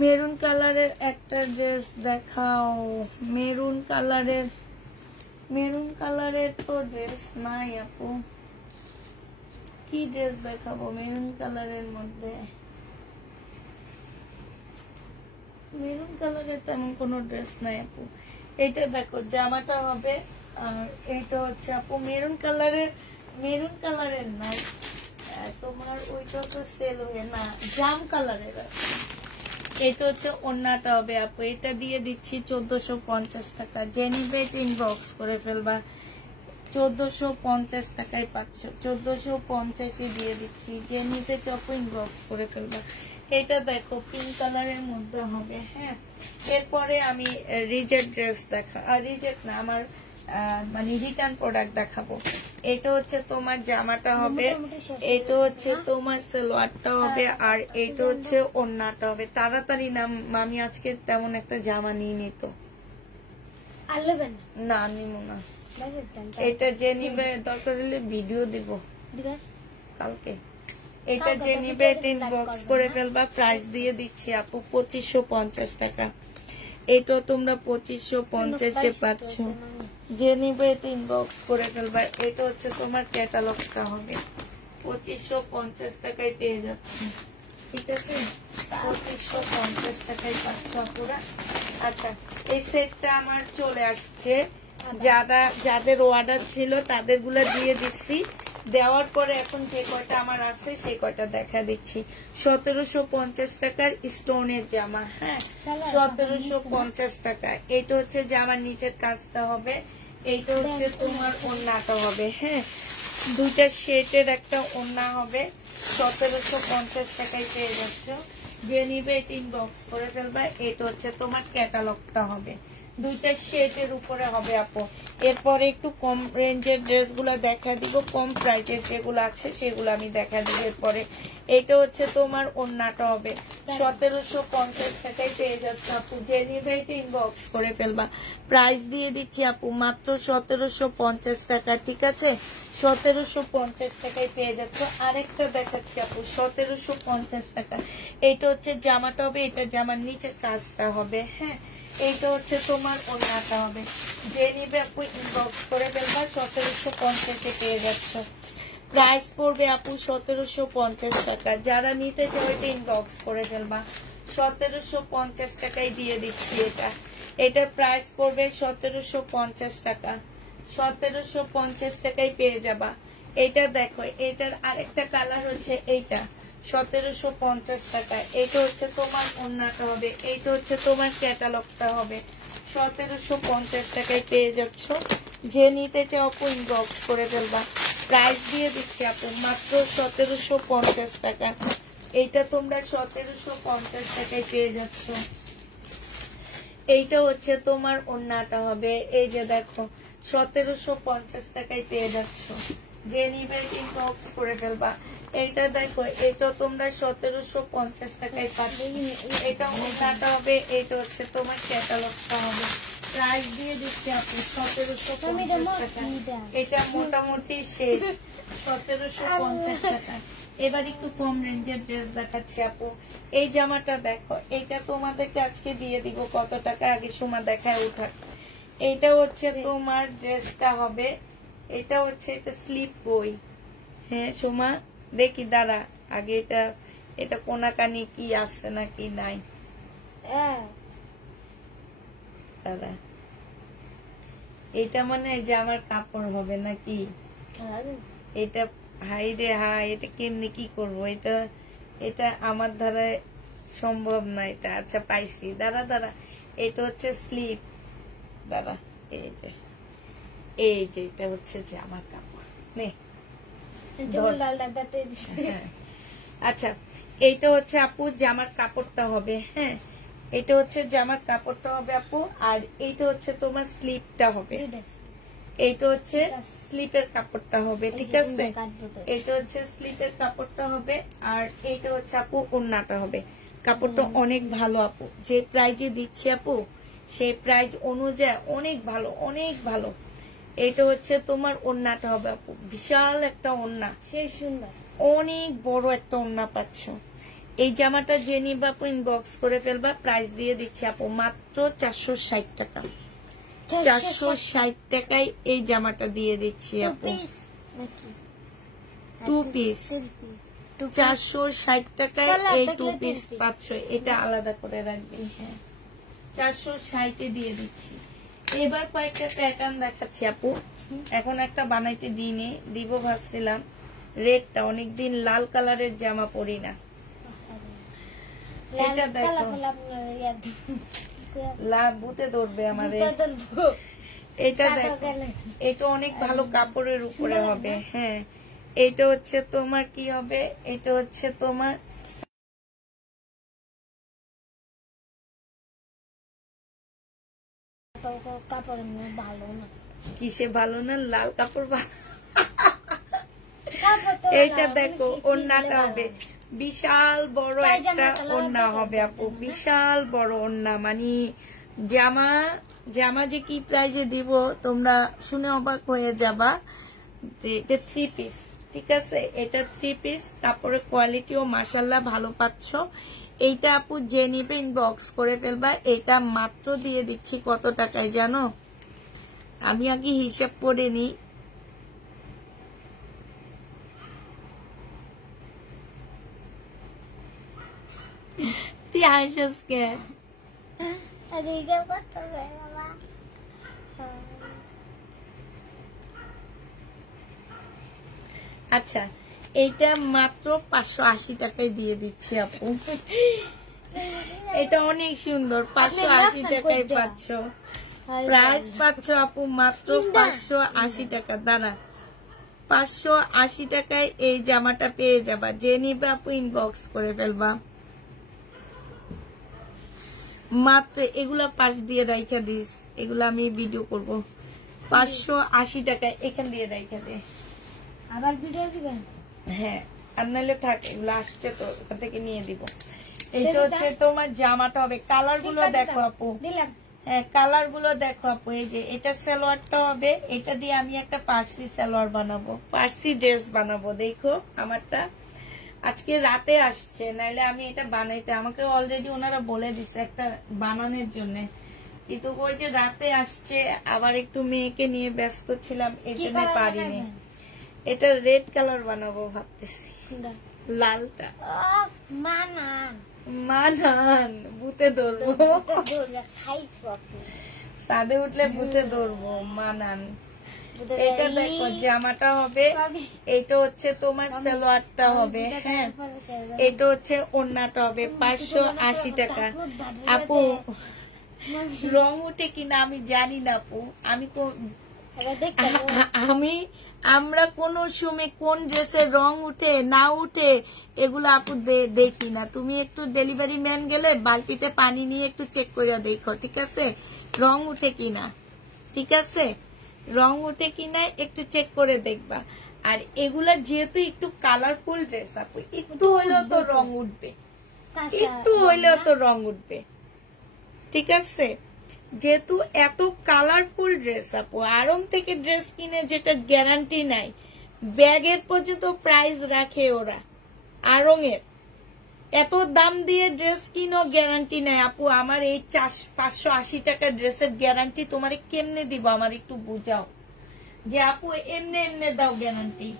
মেরুন কালারের একটা ড্রেস দেখাও। মেরুন কালারের তো ড্রেস নাই আপু, কি ড্রেস দেখাবো মেরুন কালারের মধ্যে? মেরুন কালারের তেমন কোনো ড্রেস নাই আপু। এটা দেখো, জামাটা হবে, আর এটা হচ্ছে আপু মেরুন কালারের নাই তোমার, ওইটা তো সেল হয়ে না, জাম কালারের আছে। এটা হচ্ছে ওড়নাটা হবে আপু। এটা দিয়ে দিচ্ছি 1450 টাকা। যে নিবে এটা ইনবক্স করে ফেলবা। 1450 টাকায় পাচ্ছ, 1450 দিয়ে দিচ্ছি। যে নিতে চাও ইনবক্স করে ফেলবা। এটা দেখো, পিঙ্ক কালারের মধ্যে হবে, হ্যাঁ। এরপরে আমি রিজেক্ট ড্রেস দেখা, আর রিজেক্ট না, আমার মানে রিটার্ন প্রোডাক্ট দেখাবো। এটা হচ্ছে তোমার জামাটা হবে, এটা হচ্ছে তোমার সালোয়ারটা হবে, আর এটা হচ্ছে ওড়নাটা হবে। তাড়াতাড়ি না, আমি আজকে তেমন একটা জামা নিয়ে নিত না, নিব না। এটা যে নিবে দরকার হলে ভিডিও দিব কালকে। এটা যে নিবে ইনবক্স করে ফেলবা। প্রাইস দিয়ে দিচ্ছি আপু 2550 টাকা। এটা তোমরা 2550-এ পাচ্ছ। যে নিবে এটা ইনবক্স করে ফেলবা। এটা হচ্ছে তোমার ক্যাটালগটা হবে, 2550 টাকায় পেয়ে যাচ্ছে। ঠিক আছে, 2550 টাকায় পাচ্ছ আপুরা। আচ্ছা, এই সেটটা আমার চলে আসছে। যাদের অর্ডার ছিল তাদের গুলা দিয়ে দিচ্ছি। দেওয়ার পরে এখন যে কয়টা আমার আছে সেই কয়টা দেখা দিচ্ছি। 1750 টাকার স্টোনের জামা। হ্যাঁ, 1750 টাকা। এটা হচ্ছে জামার নিচের কাজটা হবে, এইটা হচ্ছে তোমার ওড়নাটা হবে। হ্যাঁ, দুইটা সেটের একটা ওড়না হবে। 1750 টাকায় পেয়ে যাচ্ছ। যে নিবে এটা ইনবক্স করে ফেলবা। এটা হচ্ছে তোমার ক্যাটালগটা হবে, দুইটা সেটের উপরে হবে আপু। এরপরে একটু কম রেঞ্জের ড্রেসগুলো দেখা দিব, কম প্রাইসের যেগুলো আছে সেগুলো আমি দেখা দিব এরপরে। এটা হচ্ছে তোমার ওড়নাটা হবে, 1750 টাকায় পেয়ে যাচ্ছে আপু। যে নিবে এটা ইনবক্স করে ফেলবা। প্রাইস দিয়ে দিচ্ছি আপু মাত্র 1750 টাকা। ঠিক আছে, 1750 টাকায় পেয়ে যাচ্ছ। আরেকটা দেখাচ্ছি আপু, 1750 টাকা। এটা হচ্ছে জামাটা হবে, এটা জামার নিচের কাজটা হবে। হ্যাঁ, এইটা হচ্ছে তোমার ওড়নাটা হবে। যে নিবে আপু ইনবক্স করে ফেলবা। 1750-এ পেয়ে যাচ্ছ। প্রাইস পড়বে আপু 1750 টাকা। যারা নিতে চাও এটা ইনবক্স করে ফেলবা। 1750 টাকায় দিয়ে দিচ্ছি এটা। এটার প্রাইস পড়বে 1750 টাকা। 1750 টাকায় পেয়ে যাবা। এটা দেখো, এটার আরেকটা কালার হচ্ছে এইটা, 1750 টাকা। এটা হচ্ছে তোমার ওড়নাটা হবে, এইটা হচ্ছে তোমার ক্যাটালগটা হবে। 1750 টাকায় পেয়ে যাচ্ছ। যে নিতে চাও আপু ইনবক্স করে ফেলবা। প্রাইস দিয়ে দিচ্ছি আপু মাত্র 1750 টাকা। এইটা তোমরা 1750 টাকায় পেয়ে যাচ্ছ। এইটা হচ্ছে তোমার ওড়নাটা হবে, এই যে দেখো 1750 টাকায় পেয়ে যাচ্ছ। যে নিবে ইনবক্স করে ফেলবা। এইটা দেখো, এটা তোমরা 1750 টাকায় পাচ্ছ। এটা ওড়নাটা হবে, এইটা হচ্ছে তোমার ক্যাটালগটা হবে। প্রাইস দিয়ে দিচ্ছি আপু 1750 টাকা। এটা মোটামুটি শেষ, 1750 টাকা। এবার একটু কম রেঞ্জের ড্রেস দেখাচ্ছি আপু। এই জামাটা দেখো, এটা তোমাদেরকে আজকে দিয়ে দিব কত টাকা, আগে সুমা দেখায় উঠাক। এইটা হচ্ছে তোমার ড্রেসটা হবে, এটা হচ্ছে এটা স্লিপ বই। হ্যাঁ সুমা, দেখি দাঁড়া আগে এটা কোনাকানি কি আসছে না কি নাই। দাঁড়া, এটা মানে জামার কাপড় হবে নাকি? এটা হাই রে হাই, এটা কেমনি কি করবো? এটা আমার দ্বারা সম্ভব না এটা। আচ্ছা পাইছি, দাঁড়া দাঁড়া, এটা হচ্ছে স্লিপ। দাঁড়া, এই যে এটা হচ্ছে জামার কাপড় নে। আচ্ছা, এইটা হচ্ছে আপু জামার কাপড়টা হবে। হ্যাঁ, এটা হচ্ছে জামার কাপড়টা হবে আপু। আর এইটা হচ্ছে তোমার স্লিপটা হবে। এইটা হচ্ছে স্লিপের কাপড়টা হবে। ঠিক আছে, এটা হচ্ছে স্লিপের কাপড়টা হবে। আর এইটা হচ্ছে আপু ওড়নাটা হবে। কাপড়টা অনেক ভালো আপু, যে প্রাইজে দিচ্ছি আপু সেই প্রাইজ অনুযায়ী অনেক ভালো, অনেক ভালো। এটা হচ্ছে তোমার ওড়নাটা হবে আপু, বিশাল একটা ওড়না, সেই সুন্দর অনেক বড় একটা ওড়না পাচ্ছ। এই জামাটা যে নিবা আপু ইনবক্স করে ফেলবা। প্রাইস দিয়ে দিচ্ছি আপু মাত্র 460 টাকা। 460 টাকায় এই জামাটা দিয়ে দিচ্ছি আপু। 2 পিস 460 টাকায় এই 2 পিস পাচ্ছ। এটা আলাদা করে রাখবি। হ্যাঁ, 460-এ দিয়ে দিচ্ছি। এবার কয়েকটা প্যাটার্ন দেখাচ্ছি আপু। এখন একটা বানাইতে দিইনি, দিব ভাবছিলাম। রেডটা অনেকদিন লাল কালারের জামা পরি না। এটা দেখো, ভূতে ধরবে আমারে। এটা দেখো, এটা অনেক ভালো কাপড়ের উপরে হবে। হ্যাঁ, এটা হচ্ছে তোমার কি হবে, এটা হচ্ছে তোমার কিসে ভালো না, লাল কাপড় এইটা দেখো ওড়নাটা হবে বিশাল বড় একটা ওড়না হবে আপু, বিশাল বড় ওড়না। মানে জামা জামা যে কি প্রাইজে দিব তোমরা শুনে অবাক হয়ে যাবা। এটা 3 পিস, ঠিক আছে, এটা 3 পিস, কাপড়ের কোয়ালিটিও মাশাআল্লাহ ভালো পাচ্ছ। এইটা আপু যে নিবে ইনবক্স করে ফেলবা। এটা মাত্র দিয়ে দিচ্ছি কত টাকায় জানো? আমি আগে হিসাব করে নিই। তুই হাসিস কে? আচ্ছা, এইটা মাত্র 580 টাকায় দিয়ে দিচ্ছি আপু। এটা অনেক সুন্দর, 580 টাকায় পাচ্ছ, প্রাইস পাচ্ছ আপু মাত্র 580 টাকা। দাঁড়া, 580 টাকায় এই জামাটা পেয়ে যাবা। যে নিবে আপু ইনবক্স করে ফেলবা মাত্র। এগুলা পাশ দিয়ে রাইখা দিস, এগুলা আমি ভিডিও করব। 580 টাকায় এখান দিয়ে রাইখা দে। আবার ভিডিও দিবেন? হ্যাঁ, আর নাহলে থাক, এগুলো আসছে তো ওখান থেকে নিয়ে দিব। এইটা হচ্ছে তোমার জামাটা হবে। কালার গুলো দেখো আপু, হ্যাঁ কালার গুলো দেখো আপু। এই যে এটা সালোয়ারটা হবে, এটা দিয়ে আমি একটা পার্সি সালোয়ার বানাবো, পার্সি ড্রেস বানাবো। দেখো আমারটা আজকে রাতে আসছে, নাইলে আমি এটা বানাইতে, আমাকে অলরেডি ওনারা বলে দিছে একটা বানানোর জন্য, কিন্তু ওই যে রাতে আসছে, আবার একটু মেয়েকে নিয়ে ব্যস্ত ছিলাম, এই জন্য পারিনি। এটা রেড কালার বানাবো ভাবতেছি, লালটা মানান ভূতে ধরবো, সাদে উঠলে ভূতে ধরবো, মানান। এটা দেখো জামাটা হবে, এটা হচ্ছে তোমার সালোয়ারটা হবে, হ্যাঁ এটা হচ্ছে ওড়নাটা হবে। 580 টাকা আপু। রং উঠে কিনা আমি জানি না আপু, আমরা কোন সময় কোন ড্রেসের রং উঠে না উঠে এগুলো আপু দেখি না। তুমি একটু ডেলিভারি ম্যান গেলে বালতিতে পানি নিয়ে একটু চেক করে দেখো, ঠিক আছে, রং উঠে কিনা, ঠিক আছে, রং উঠে কিনা একটু চেক করে দেখবা। আর এগুলা যেহেতু একটু কালারফুল ড্রেস আপু, একটু হইলেও তো রং উঠবে, একটু হইলেও তো রং উঠবে, ঠিক আছে। যেহেতু এত কালারফুল ড্রেস আপু, আড়ং থেকে ড্রেস কিনে যেটা গ্যারান্টি নাই, ব্যাগের পর্যন্ত প্রাইস রাখে ওরা আড়ং এর। এত দাম দিয়ে ড্রেস কিনো, গ্যারান্টি নাই আপু। আমার এই 580 টাকার ড্রেসের গ্যারান্টি তোমারে কেমনে দিব, আমার একটু বুঝাও যে আপু এমনে এমনে দাও গ্যারান্টি।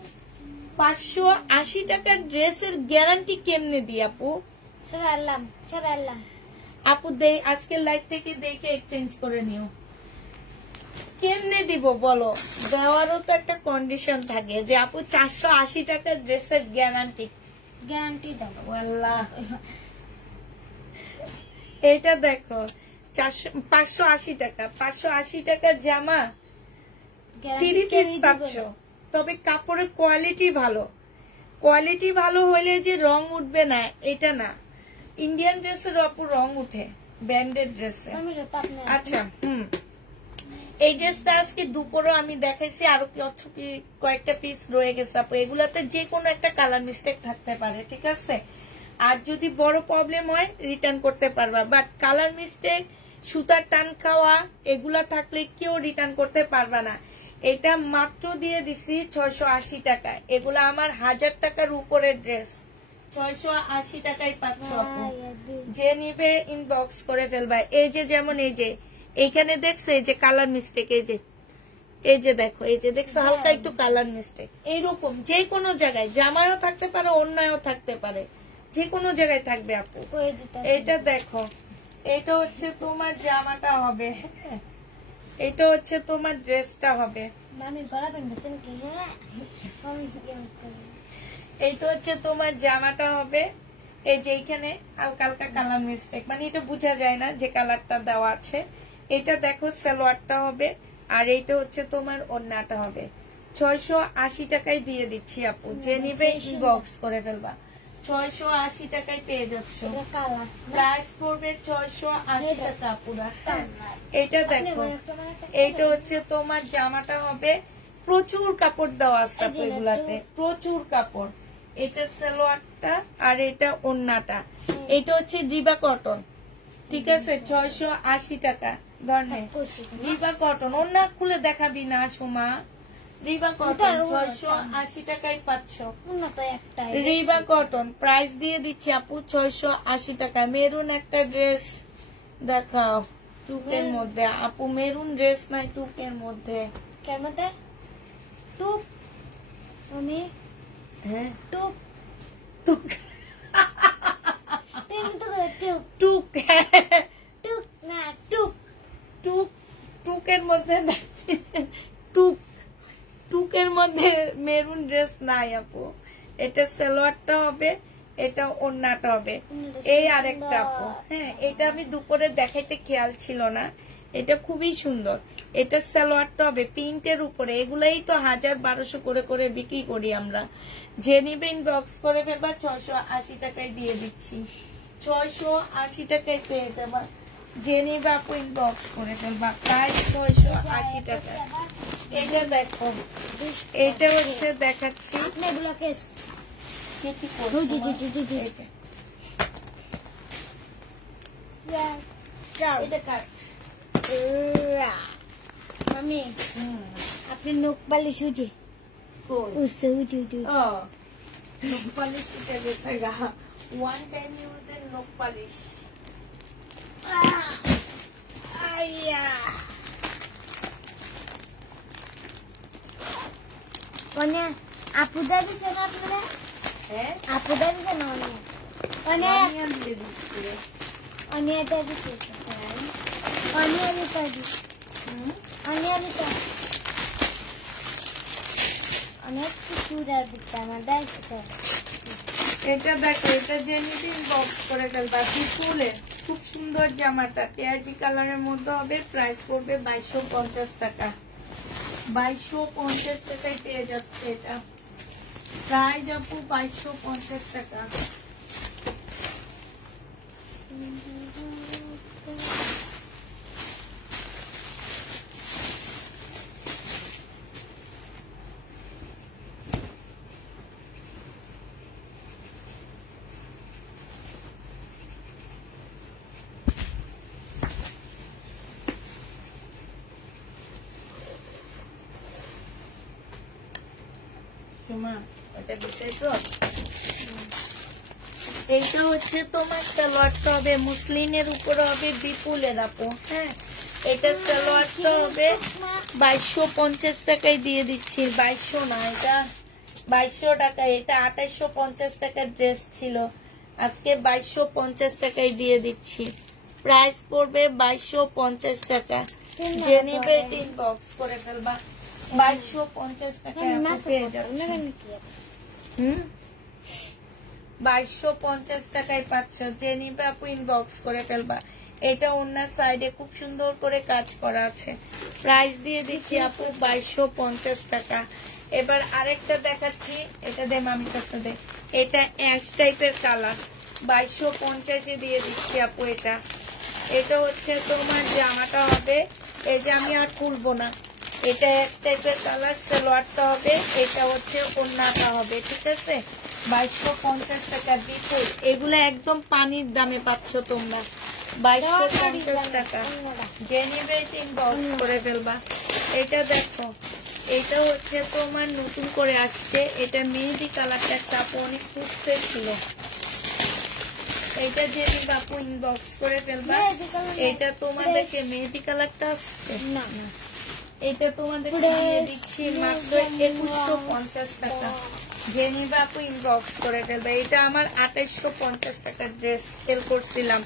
580 টাকার ড্রেসের গ্যারান্টি কেমনে দি আপু? আপু দেই আজকের লাইভ থেকে দেখে এক্সচেঞ্জ করে নিও। কেমনে দিব বলো? দেওয়ারও তো একটা কন্ডিশন থাকে যে আপু 480 টাকার ড্রেসের গ্যারান্টি দাও। আল্লাহ, এটা দেখো 580 টাকা, 580 টাকার জামা 3 পিস পাচ্ছ, তবে কাপড়ের কোয়ালিটি ভালো। কোয়ালিটি ভালো হইলে যে রং উঠবে না এটা না, ইন্ডিয়ান ড্রেসের অপর রং উঠে, ব্র্যান্ডেড ড্রেসে। আচ্ছা, এই ড্রেসটা আজকে দুপুরও আমি দেখাইছি, আরো কয়েকটা পিস রয়ে গেছে আপু। এগুলাতে যে কোনো একটা কালার মিস্টেক থাকতে পারে, ঠিক আছে। আর যদি বড় প্রবলেম হয় রিটার্ন করতে পারবা, বাট কালার মিস্টেক, সুতার টান খাওয়া এগুলা থাকলে কেউ রিটার্ন করতে পারবা না। এটা মাত্র দিয়ে দিছি 680 টাকা। এগুলা আমার 1000 টাকার উপরের ড্রেস, 680 টাকায় পাচ্ছ আপু। যে নিবে ইনবক্স করে ফেলবা। এই যে যেমন এই যে এইখানে দেখছে এই যে কালার মিস্টেক, এই যে দেখো, এই যে দেখছো হালকা একটু কালার মিস্টেক, এইরকম যে কোনো জায়গায় জামায়ও থাকতে পারে, অন্যায়ও থাকতে পারে, যে কোনো জায়গায় থাকবে আপু। এটা দেখো, এটা হচ্ছে তোমার জামাটা হবে, এটা হচ্ছে তোমার ড্রেসটা হবে, এইটা হচ্ছে তোমার জামাটা হবে। এই যে এইখানে হালকা হালকা কালার মিস্টেক, মানে এটা বোঝা যায় না যে কালারটা দেওয়া আছে। এটা দেখো সালোয়ারটা হবে, আর এইটা হচ্ছে তোমার ওড়নাটা হবে। 680 টাকায় দিয়ে দিচ্ছি আপু। যে নিবে ইনবক্স করে ফেলবা, 680 টাকায় পেয়ে যাচ্ছ। এটা কালার প্রাইস পড়বে 680 টাকা পুরা। এটা দেখো, এইটা হচ্ছে তোমার জামাটা হবে, প্রচুর কাপড় দেওয়া আছে এগুলাতে, প্রচুর কাপড়। এটা সালোয়ারটা আর এটা ওড়নাটা। এটা হচ্ছে রিবা কটন, ঠিক আছে, 680 টাকা। ধরনের রিবা কটন, ওড়না খুলে দেখাবি না সোমা। রিবা কটন 680 টাকায় পাচ্ছ। রিবা কটন প্রাইস দিয়ে দিচ্ছি আপু 680 টাকা। মেরুন একটা ড্রেস দেখাও টুকের মধ্যে। আপু মেরুন ড্রেস নাই টুকের মধ্যে। কেন মধ্যে টুক আমি হ্যাঁ টুক টুক টুক টুক টুক না টুক টুক টুকের মধ্যে টুক টুকের মধ্যে মেরুন ড্রেস নাই আপু। এটা সালোয়ারটা হবে, এটা ওড়নাটা হবে। এই আরেকটা আপু, হ্যাঁ এটা আমি দুপুরে দেখাইতে খেয়াল ছিল না, এটা খুবই সুন্দর। এটা সালোয়ারটা হবে প্রিন্টের উপরে। এগুলাই তো 1000-1200 করে করে বিক্রি করি আমরা। যে নিবে ইনবক্স করে ফেলবা, 680 টাকায় দিয়ে দিচ্ছি। 680 টাকায় পেয়ে যাবা। যে নিবে আপু ইনবক্স করে ফেলবা, প্রাইস 680 টাকা। এটা দেখো, এটা হচ্ছে দেখাচ্ছি। আপনি ব্লকেস কি জি জি জি জি জি এটা কাট। মামি আপনি নখ পালিশ উঠে উঠছে উঠে উঠে নখ পালিশ উঠে গেছে গা। ওয়ান টাইম ইউজের নখ পালিশ। অনিয়া আপু দাদি সেনা আপনারা হ্যাঁ আপু দাদি সেনা অনিয়া অনিয়ন দিয়ে দিচ্ছি। অনিয়া দাদি অনিয়া দাদি অনিয়া দাদি অনেক কিছু আর দিতে আমার দায়িত্ব। এটা দেখো, এটা যে নিবি বক্স করে ফেলবা। ফুলের খুব সুন্দর জামাটা পেঁয়াজি কালারের মধ্যে হবে। প্রাইস পড়বে 2250 টাকা। 2250 টাকায় পেয়ে যাচ্ছে এটা। প্রাইস আপু 2250 টাকা। এইটা হচ্ছে তোমার সালোয়ারটা হবে মুসলিনের উপরে হবে বিপুলের আপু। হ্যাঁ এটা সালোয়ারটা হবে 2250 টাকায় দিয়ে দিচ্ছি। 2200 না, এটা 2200 টাকা। এটা 2850 টাকার ড্রেস ছিল, আজকে 2250 টাকায় দিয়ে দিচ্ছি। প্রাইস পড়বে 2250 টাকা। যে নিবে ইনবক্স করে ফেলবা। 2250 টাকায় পেয়ে যাচ্ছে। 2250 টাকায় পাচ্ছ। যে নিবে আপু ইনবক্স করে ফেলবা। এটা ওনার সাইডে খুব সুন্দর করে কাজ করা আছে। প্রাইস দিয়ে দিচ্ছি আপু 2250 টাকা। এবার আরেকটা দেখাচ্ছি, এটা দে মামির কাছে দে। এটা অ্যাশ টাইপের কালার, 2250 দিয়ে দিচ্ছি আপু। এটা হচ্ছে তোমার জামাটা হবে, এই যে আমি আর খুলবো না। এটা এক টাইপের কালার, সালোয়ারটা হবে, এটা হচ্ছে ওড়নাটা হবে, ঠিক আছে। 2250 টাকা বিপুল। এগুলো একদম পানির দামে পাচ্ছ তোমরা, 2250 টাকা। যে নিবে ইনবক্স করে ফেলবা। এটা দেখো, এটা হচ্ছে তোমার নতুন করে আসছে। এটা মেহেদি কালারটা চাপো অনেক খুঁজতে ছিল। এটা যে নিবে আপু ইনবক্স করে ফেলবা। এটা তোমাদেরকে মেহেদি কালারটা আসছে না না, এটা তোমাদেরকে দিয়ে দিচ্ছি মাত্র 2150 টাকা। যে নিবে আপু ইনবক্স করে ফেলবে। এটা আমার 2850 টাকার ড্রেস সেল করছিলাম।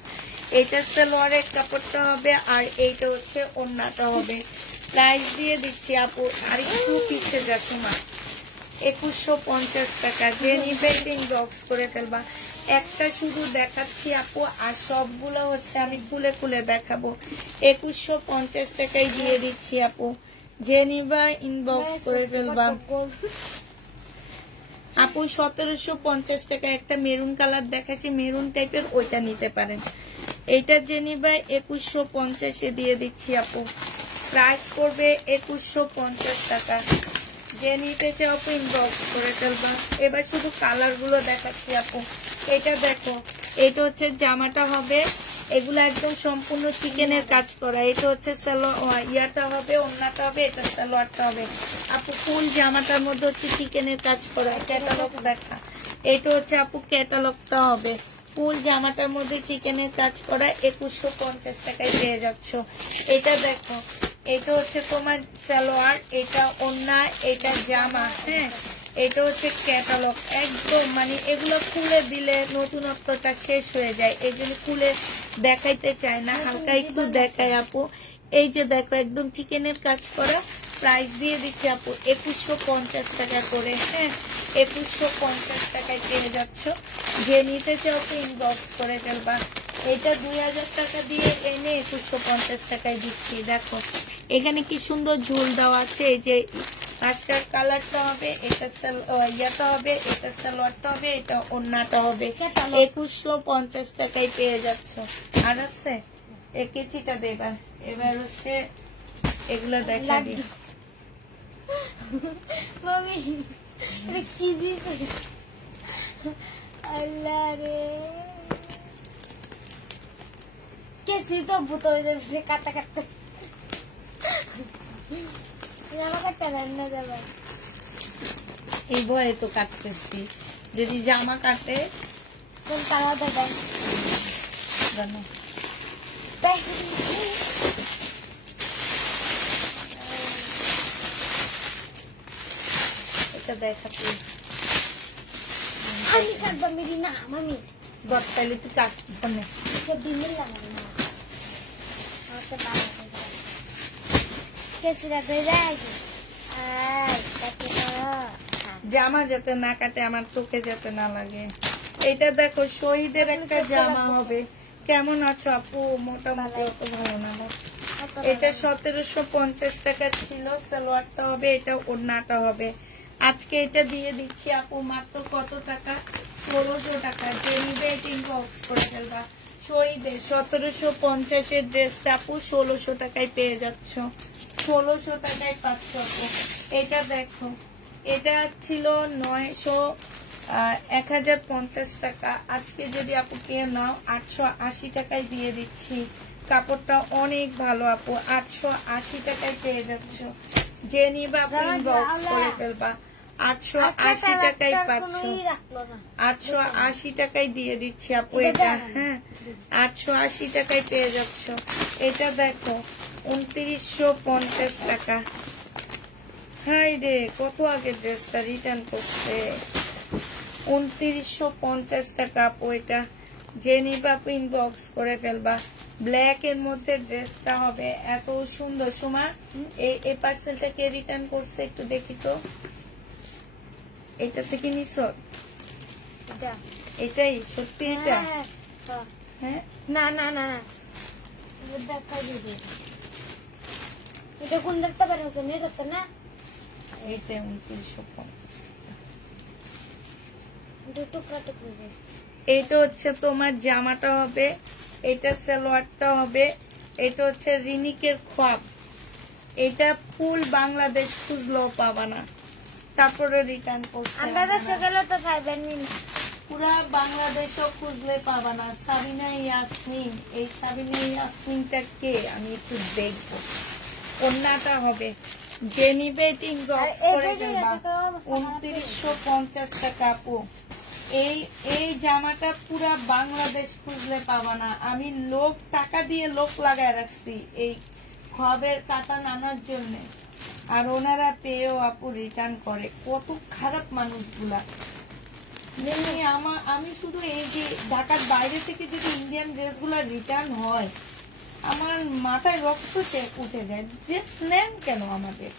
এটা সালোয়ারের কাপড়টা হবে আর এইটা হচ্ছে ওড়নাটা হবে। প্রাইস দিয়ে দিচ্ছি আপু, আর একটু পিছিয়ে যা সমা, 2150 টাকা। যে নিবে ইনবক্স করে ফেলবা। একটা শুধু দেখাচ্ছি আপু, আর সবগুলো হচ্ছে আমি খুলে খুলে দেখাবো। 2150 টাকায় দিয়ে দিচ্ছি আপু। যে নিবা ইনবক্স করে ফেলবা। আপু 1750 টাকা একটা মেরুন কালার দেখাচ্ছি, মেরুন টাইপের, ওইটা নিতে পারেন। এইটা যে নিবে 2150 দিয়ে দিচ্ছি আপু, প্রাইস করবে 2150 টাকা। যে নিতে চাও আপু ইনবক্স করে ফেলবা। এবার শুধু কালার গুলো দেখাচ্ছি আপু। এটা দেখো, এটা হচ্ছে জামাটা হবে, এগুলো একদম সম্পূর্ণ চিকেনের কাজ করা। এটা হচ্ছে ইয়াটা হবে, ওন্নাটা হবে, এটা সালোয়ারটা হবে আপু। ফুল জামাটার মধ্যে হচ্ছে চিকেনের কাজ করা। ক্যাটালগ দেখা, এটা হচ্ছে আপু ক্যাটালগটা হবে। ফুল জামাটার মধ্যে চিকেনের কাজ করা, 2150 টাকায় পেয়ে যাচ্ছ। এটা দেখো, এটা হচ্ছে তোমার সালোয়ার, এটা ওন্না, এটা জামা। হ্যাঁ, এটা হচ্ছে ক্যাটালগ একদম, মানে এগুলো খুলে দিলে নতুনত্বটা শেষ হয়ে যায়, এই জন্য খুলে দেখাইতে চায় না, হালকা একটু দেখায় আপু। এই যে দেখো, একদম চিকেনের কাজ করা। প্রাইস দিয়ে দিচ্ছি আপু 2150 টাকা করে। হ্যাঁ, 2150 টাকায় পেয়ে যাচ্ছ। যে নিতে চাও ইনবক্স করে ফেলবা। এটা 2000 টাকা দিয়ে এনে 2150 টাকায় দিচ্ছি। দেখো এখানে কি সুন্দর ঝুল দেওয়া আছে। এই যে মাস্টার কালারটা হবে, এটা ইয়াটা হবে, এটা সালোয়ারটা হবে, এটা ওন্নাটা হবে। 2150 টাকায় পেয়ে যাচ্ছ। আর আছে কেচিটা দেবা। এবার হচ্ছে এগুলো দেখা দিই। মামি কি দিছে আল্লাহ রে, কেসি তো ভূত হয়ে যাবে কাটা কাটতে। জামা কাটতে না যাবে, এই ভয়ে তো কাটতেছি। যদি জামা কাটে কোন কালার দেবেন জানো? এটা দেখাচ্ছি আমি কাটবো মেরি না মামি, গট তাইলে তুই কাটবো না। সে দিনের লাগাবো না, আমাকে বাবা কেসি রাখবে যায়। জামা যাতে না কাটে, আমার চোখে যাতে না লাগে। এটা দেখো, শহীদের একটা জামা হবে। কেমন আছো আপু? মোটামুটি অত ভালো না। এটা 1750 টাকা ছিল, সালোয়ারটা হবে, এটা ওড়নাটা হবে। আজকে এটা দিয়ে দিচ্ছি আপু মাত্র কত টাকা? 1600 টাকা। যে নিবে ইনবক্স করে ফেলবা। শহীদের 1750 ড্রেসটা আপু 1600 টাকায় পেয়ে যাচ্ছ। 1600 টাকায় পাচ্ছ আপু। এটা দেখো, এটা ছিল 1050 টাকা। আজকে যদি আপু কে নাও 880 টাকায় দিয়ে দিচ্ছি। কাপড়টা অনেক ভালো আপু, 880 টাকায় পেয়ে যাচ্ছ। যে নিবা আপু ইনবক্স করে ফেলবা। 880 টাকায় পাচ্ছ। 880 টাকায় দিয়ে দিচ্ছি আপু এটা। হ্যাঁ, 880 টাকায় পেয়ে যাচ্ছ। এটা দেখো 2950 টাকা। হাই রে, কত আগে ড্রেসটা রিটার্ন করছে। 2950 টাকা আপু এটা। যে নিবা আপু ইনবক্স করে ফেলবা। ব্ল্যাক এর মধ্যে ড্রেসটা হবে এত সুন্দর। সুমা এই পার্সেলটা কে রিটার্ন করছে একটু দেখি তো। এটা থেকে নিছো? এটাই সত্যি? এটা হ্যাঁ, না না না দেখা দিবি। এটা কোন দেখতে পারছ না? এটা 2950 টাকা। টুকরা টুকরা। এটা হচ্ছে তোমার জামাটা হবে, এটা সালোয়ারটা হবে, এটা হচ্ছে রিনিকের খোয়াব। এটা ফুল বাংলাদেশ খুঁজলেও পাবা না, তারপরে রিটার্ন করছে। পুরা বাংলাদেশও খুঁজলে পাবা না। সাবিনা ইয়াসমিন, এই সাবিনা ইয়াসমিনটা কে আমি একটু দেখবো। ওন্নাটা হবে, যে নিবে ইনবক্স করে দেবা। 2950 টাকা আপু। এই জামাটা পুরা বাংলাদেশ খুঁজলে পাবা না। আমি লোক টাকা দিয়ে লোক লাগায় রাখছি এই খবের কাতা নানার জন্য, আর ওনারা পেয়েও আপু রিটার্ন করে। কত খারাপ মানুষগুলা। আমি শুধু এই যে ঢাকার বাইরে থেকে যদি ইন্ডিয়ান ড্রেসগুলা রিটার্ন হয়, আমার মাথায় রক্ত উঠে যায়। ড্রেস নেন কেন আমাদের?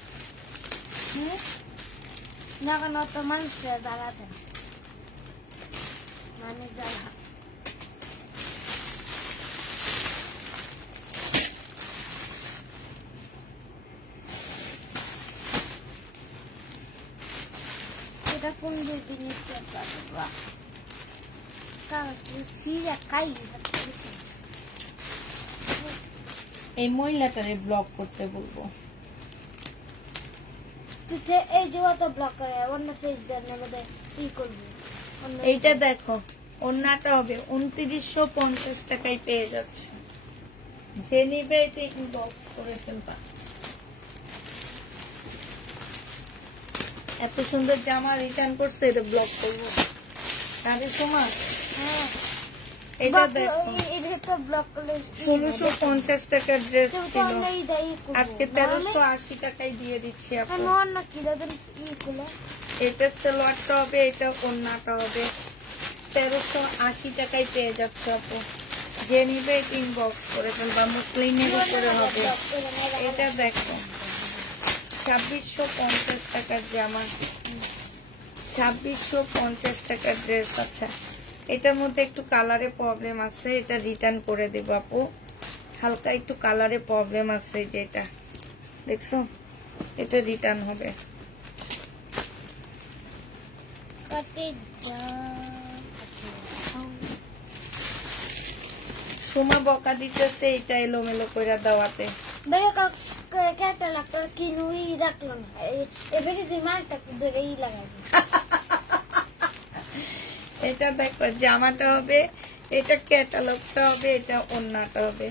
না কেন তো মানুষরা দাঁড়াতে মানে যারা এটা এটা 15 দিনের বাবা কাগজ সিরা কাই এই মহিলাটারে ব্লক করতে বলবো। তুই এই যে অত ব্লক করে অন্য পেজ দেন আমাদের কি করবি। এইটা দেখো ওন্নাটা হবে 2950 টাকায় পেয়ে যাচ্ছে। যে নিবে এটা ইনবক্স করে ফেলবা। এত সুন্দর জামা রিটার্ন করছে, এটা ব্লক করবো তাহলে সময়। হ্যাঁ এটা দেখো এটা তো ব্লক করলে 1650 টাকার ড্রেস ছিল, আজকে 1380 টাকায় দিয়ে দিচ্ছি আপু। অন্য কি দাদন কি করলে এটা সালোয়ারটা হবে, এটা ওন্নাটা হবে, 1380 টাকায় পেয়ে যাচ্ছে আপু। যে নিবে এটা ইনবক্স করে ফেলবা, মুসলিনের উপরে হবে। এটা দেখো 2650 টাকার জামা, 2650 টাকার ড্রেস। আচ্ছা এটার মধ্যে একটু কালারে প্রবলেম আছে, এটা রিটার্ন করে দেব আপু। হালকা একটু কালারে প্রবলেম আছে, যেটা দেখছো এটা রিটার্ন হবে। সুমা বকা দিতেছে এটা এলোমেলো করে দেওয়াতে। এটা দেখো জামাটা হবে, এটা ক্যাটালগটা হবে, এটা ওন্নাটা হবে।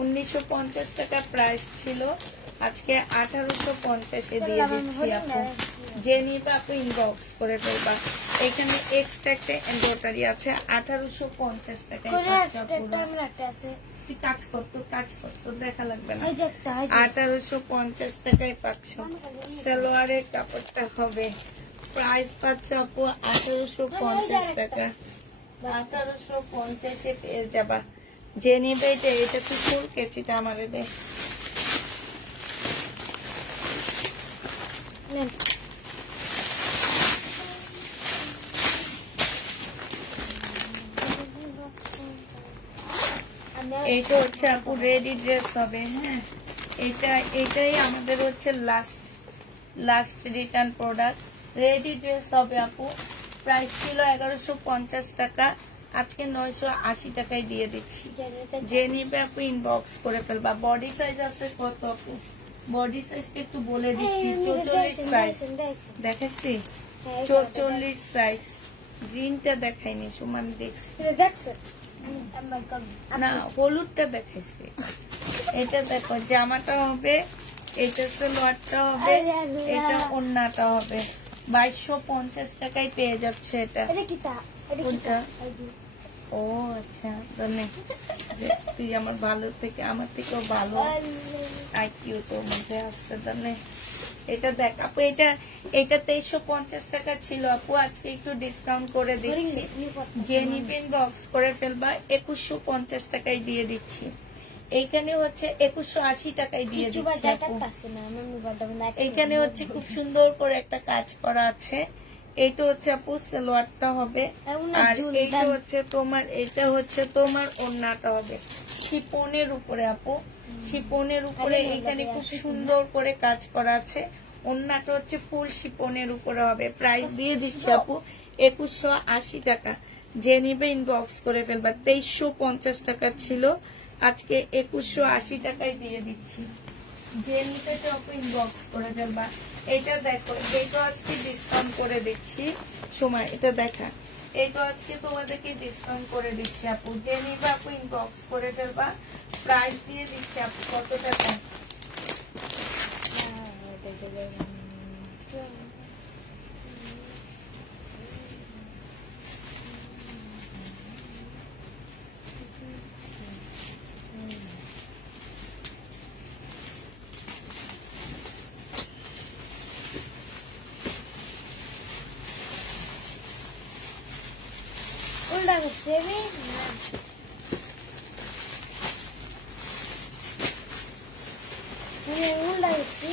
1950 টাকা প্রাইস ছিল, আজকে 1850 দিয়ে দিচ্ছি আপু। যে নিবে আপু ইনবক্স করে ফেলবা। এখানে এক্সট্রা একটা এমব্রয়ডারি আছে, 1850 টাকায় কাজ করতো দেখা লাগবে না। 1850 টাকায় পাচ্ছ। সালোয়ারের কাপড়টা হবে, প্রাইস পাচ্ছ আপু 1850 টাকা। 1850 পেয়ে যাবা। যে নিবে এটা তুই ফুল কেচিটা আমারে দে। এইটা হচ্ছে আপু রেডি ড্রেস হবে। হ্যাঁ এটাই আমাদের হচ্ছে last return product. Ready dress হবে আপু, প্রাইস ছিল 1150 টাকা, আজকে 980 টাকায় দিয়ে দিচ্ছি। যে নিবে আপু ইনবক্স করে ফেলবা। বডি সাইজ আছে কত আপু? বডি সাইজটা একটু বলে দিচ্ছি, 44 সাইজ দেখাচ্ছি, 44 সাইজ। গ্রিনটা দেখাইনি, সুমান দেখছি না, হলুদটা দেখাইছি। এটা দেখো জামাটা হবে, এটা সালোয়ারটা হবে, এটা ওন্নাটা হবে। 2250 টাকায় পেয়ে যাচ্ছে এটা। ও আচ্ছা তুই আমার ভালো থেকে, আমার থেকেও ভালো আইকিউ তোর মধ্যে আসছে জানে। এটা দেখ আপু, এটা 2350 টাকা ছিল আপু, আজকে একটু ডিসকাউন্ট করে দিচ্ছি। যে নিবেন বক্স করে ফেলবা, 2150 টাকায় দিয়ে দিচ্ছি। এইখানে হচ্ছে 2180 টাকায় দিয়ে দিচ্ছি আপু। এইখানে হচ্ছে খুব সুন্দর করে একটা কাজ করা আছে। এইটা হচ্ছে আপু সালোয়ারটা হবে, আর এইটা হচ্ছে তোমার ওন্নাটা হবে শিপনের উপরে আপু। শিপনের উপরে এখানে খুব সুন্দর করে কাজ করা আছে। ওন্নাটা হচ্ছে ফুল শিপনের উপরে হবে। প্রাইস দিয়ে দিচ্ছি আপু 2180 টাকা। যে নিবে ইনবক্স করে ফেলবা। 2350 টাকা ছিল, আজকে 2180 টাকায় দিয়ে দিচ্ছি। যে নিতে আপু ইনবক্স করে ফেলবা। এটা দেখো, এটা আজকে ডিসকাউন্ট করে দিচ্ছি সময়, এটা দেখা, এটা আজকে তোমাদেরকে ডিসকাউন্ট করে দিচ্ছি আপু। যে নিবে আপু ইনবক্স করে ফেলবা। প্রাইস দিয়ে দিচ্ছি আপু কত টাকা? উল্টা করছে উল্টা করছি।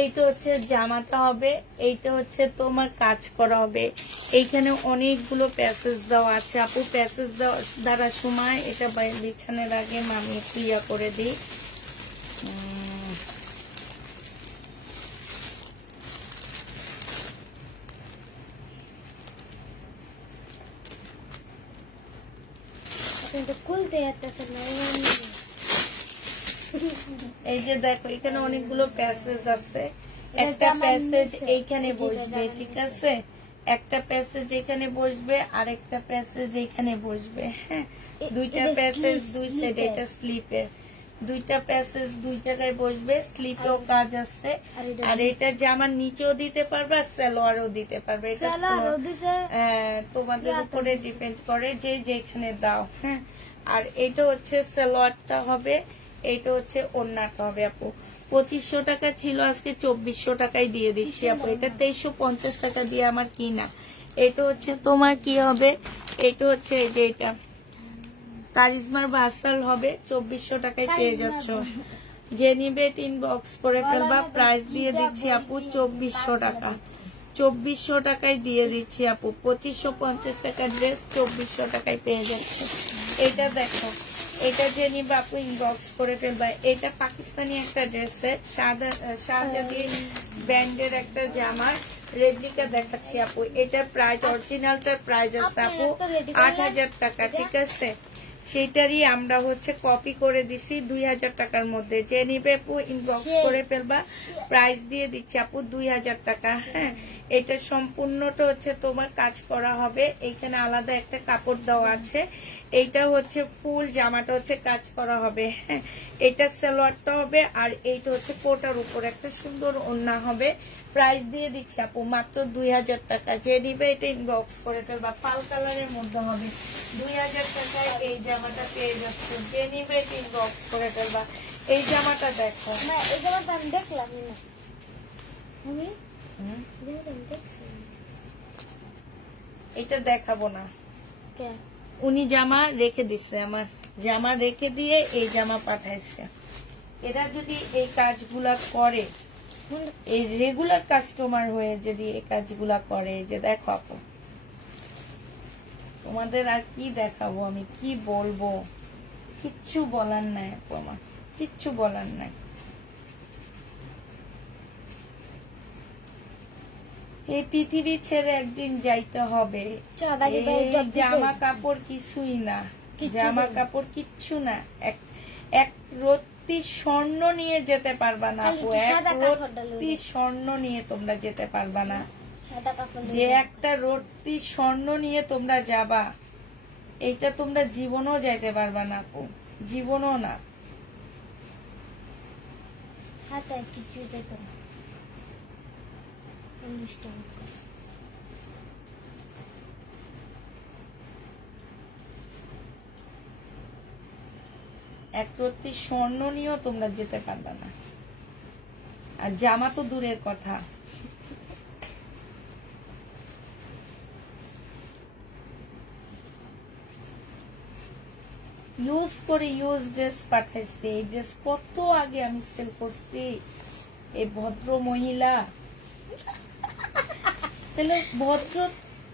এইটা হচ্ছে জামাটা হবে, এইটা হচ্ছে তোমার কাজ করা হবে। এইখানে অনেকগুলো প্যাসেজ দেওয়া আছে আপু। প্যাসেজ দ্বারা সময় এটা বিছানের আগে আমি একটু ইয়া করে দিই। এই যে দেখো এখানে অনেকগুলো প্যাসেজ আছে। একটা প্যাসেজ এইখানে বসবে, ঠিক আছে, একটা প্যাসেজ এখানে বসবে আর একটা প্যাসেজ এখানে বসবে। হ্যাঁ, দুইটা প্যাসেজ দুই সাইড, এটা স্লিপের দুইটা প্যাসেজ দুই জায়গায় বসবে। স্লিপেও কাজ আছে আর এটা জামার নিচেও দিতে পারবে আর সালোয়ারও দিতে পারবে। এটা তোমাদের উপরে ডিপেন্ড করে যে যেখানে দাও। হ্যাঁ, আর এটা হচ্ছে সালোয়ারটা হবে, এইটা হচ্ছে ওড়নাটা হবে আপু। 2500 টাকা ছিল, আজকে 2400 টাকায় দিয়ে দিচ্ছি আপু। এটা 2350 টাকা দিয়ে আমার কিনা। এটা হচ্ছে তোমার কি হবে, এটা হচ্ছে এই যে এটা কারিজমার বাসাল হবে, 2400 টাকায় পেয়ে যাচ্ছ। যে নিবে ইনবক্স করে ফেলবা। প্রাইস দিয়ে দিচ্ছি আপু 2400 টাকা। 2400 টাকায় দিয়ে দিচ্ছি আপু। 2550 টাকার ড্রেস 2400 টাকায় পেয়ে যাচ্ছে। এটা দেখো, এটা যে নিবে আপু ইনবক্স করে ফেলবা। এটা পাকিস্তানি একটা ড্রেসের শাহজাদি ব্র্যান্ডের একটা জামার রেপ্লিকা দেখাচ্ছি আপু। এটার প্রাইস, অরিজিনালটার প্রাইস আছে আপু 8000 টাকা, ঠিক আছে। সেটারই আমরা হচ্ছে কপি করে দিছি 2000 টাকার মধ্যে। যে নিবে আপু ইনবক্স করে ফেলবা। প্রাইস দিয়ে দিচ্ছি আপু 2000 টাকা। হ্যাঁ, এটা সম্পূর্ণটা হচ্ছে তোমার কাজ করা হবে। এইখানে আলাদা একটা কাপড় দেওয়া আছে। এইটা হচ্ছে ফুল জামাটা হচ্ছে কাজ করা হবে। হ্যাঁ, এটা সালোয়ারটা হবে আর এইটা হচ্ছে কোটার উপর একটা সুন্দর ওড়না হবে। প্রাইস দিয়ে দিচ্ছি আপু মাত্র 2000 টাকা। যে নিবে এটা ইনবক্স করে ফেলবা। পাল কালারের মধ্যে হবে, 2000 টাকায় এই জামাটা পেয়ে যাচ্ছে। যে নিবে এটা ইনবক্স করে ফেলবা। এই জামাটা দেখো, এই জামাটা আমি দেখলাম না, এটা দেখাবো না, উনি জামা রেখে দিচ্ছে, আমার জামা রেখে দিয়ে এই জামা পাঠাইছে। এরা যদি এই কাজগুলা করে, এই রেগুলার কাস্টমার হয়ে যদি এই কাজগুলা করে, যে দেখো আপু তোমাদের আর কি দেখাবো, আমি কি বলবো, কিচ্ছু বলার নাই আপু, আমার কিচ্ছু বলার নাই। এই পৃথিবী ছেড়ে একদিন যাইতে হবে। জামা কাপড় কিছুই না, জামা কাপড় কিচ্ছু না। এক রত্তি স্বর্ণ নিয়ে যেতে পারবা না আপু, এক রত্তি স্বর্ণ নিয়ে তোমরা যেতে পারবা না। যে একটা রত্তি স্বর্ণ নিয়ে তোমরা যাবা, এইটা তোমরা জীবনও যাইতে পারবা না আপু, জীবনও না। কিছু যেত না। এক রত্তি স্বর্ণ নিয়েও তোমরা যেতে পারবা না, আর জামা তো দূরের কথা। ইউজ করে ইউজ ড্রেস পাঠাইছে। এই ড্রেস কত আগে আমি সেল করছি। এই ভদ্র মহিলা, তাহলে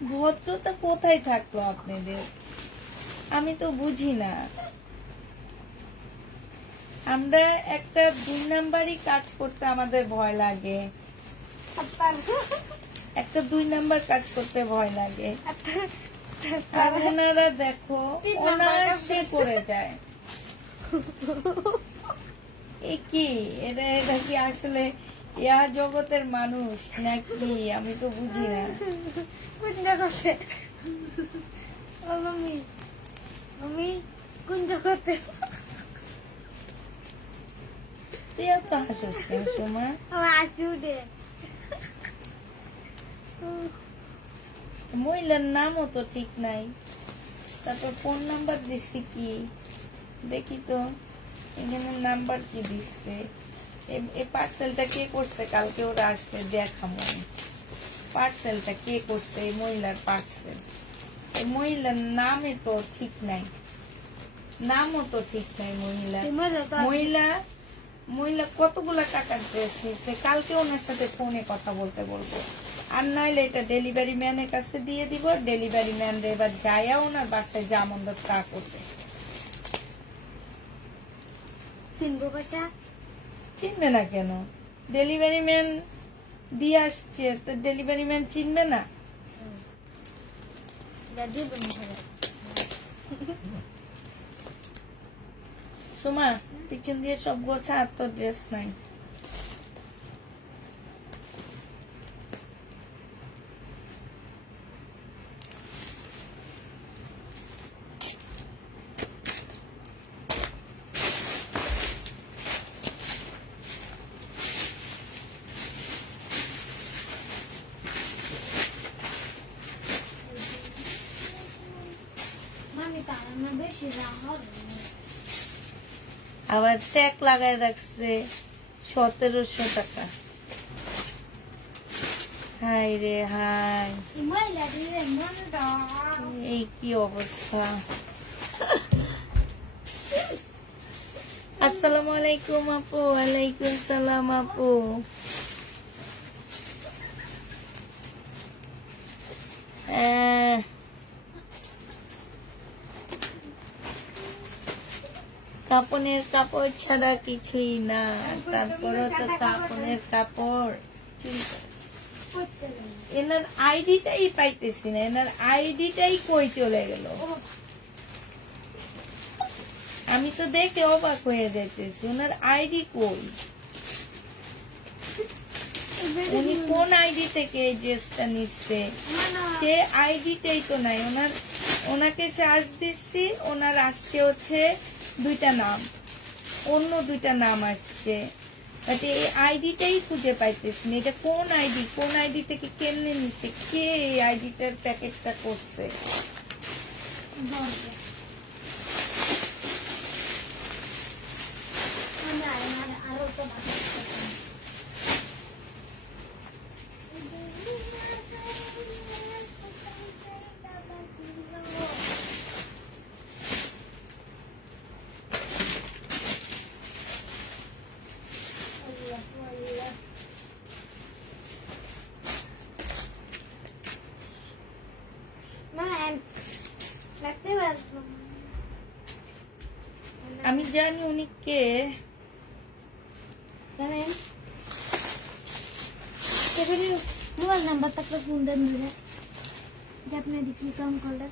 ভদ্রতা কোথায় থাকলো আপনাদের, আমি তো বুঝি না। আমরা একটা 2 নাম্বারই কাজ করতে আমাদের ভয় লাগে, একটা 2 নাম্বার কাজ করতে ভয় লাগে। আর ওনারা দেখো অনায়াসে করে যায়। এ কি, এটা কি আসলে ইয়া জগতের মানুষ নাকি, আমি তো বুঝি না। আমি কোন জগতে, তুই এত হাসিস কেন সোমা? আমার হাসি উঠে। মহিলার নামও তো ঠিক নাই, তারপর ফোন নাম্বার দিচ্ছি কি দেখি তো, এখানে নাম্বার কি দিচ্ছে। এই পার্সেলটা কে করছে, কালকে ওরা আসলে দেখাবো। পার্সেলটা কে করছে, এই মহিলার পার্সেল। এই মহিলার নামে তো ঠিক নাই, নামও তো ঠিক নাই মহিলা কতগুলা টাকার ড্রেস নিচ্ছে। কালকে ওনার সাথে ফোনে কথা বলতে বলবো। আর নাইলে এটা ডেলিভারি ম্যানের কাছে দিয়ে দিব, ডেলিভারি ম্যান এবার যায়া ওনার বাসায় যা মন্দ তা করবে। চিনবো বাসা? চিনবে না কেন? ডেলিভারি ম্যান দিয়ে আসছে, তো ডেলিভারি ম্যান চিনবে না? সুমা পিছন দিয়ে সব গোছা, আর তোর ড্রেস নাই। আবার ট্যাগ লাগাই রাখছে 1700 টাকা। হাই রে হাই, এই কি অবস্থা। আসসালামু আলাইকুম আপু। ওয়ালাইকুম সালাম আপু। কাপড়ের কাপড় ছাড়া কিছুই না, তারপরে তো কাপড়ের কাপড়। এনার আইডিটাই পাইতেছি না, এনার আইডিটাই কই চলে গেল। আমি তো দেখে অবাক হয়ে যাইতেছি, ওনার আইডি কই? উনি কোন আইডি থেকে এই ড্রেসটা নিচ্ছে? সে আইডিটাই তো নাই ওনার। ওনাকে চার্জ দিচ্ছি, ওনার আসছে হচ্ছে 2টা নাম, অন্য 2টা নাম আসছে, বাট এই আইডিটাই খুঁজে পাইতেছি না। এটা কোন আইডি? কোন আইডি থেকে কেমনে নিচ্ছে? কে এই আইডিটার প্যাকেটটা করছে? আমি জানি উনি কে। জানেন মোবাইল নাম্বার থাকলে ফোন দেন দিলে যে আপনি ডিগ্রি কাম করলেন।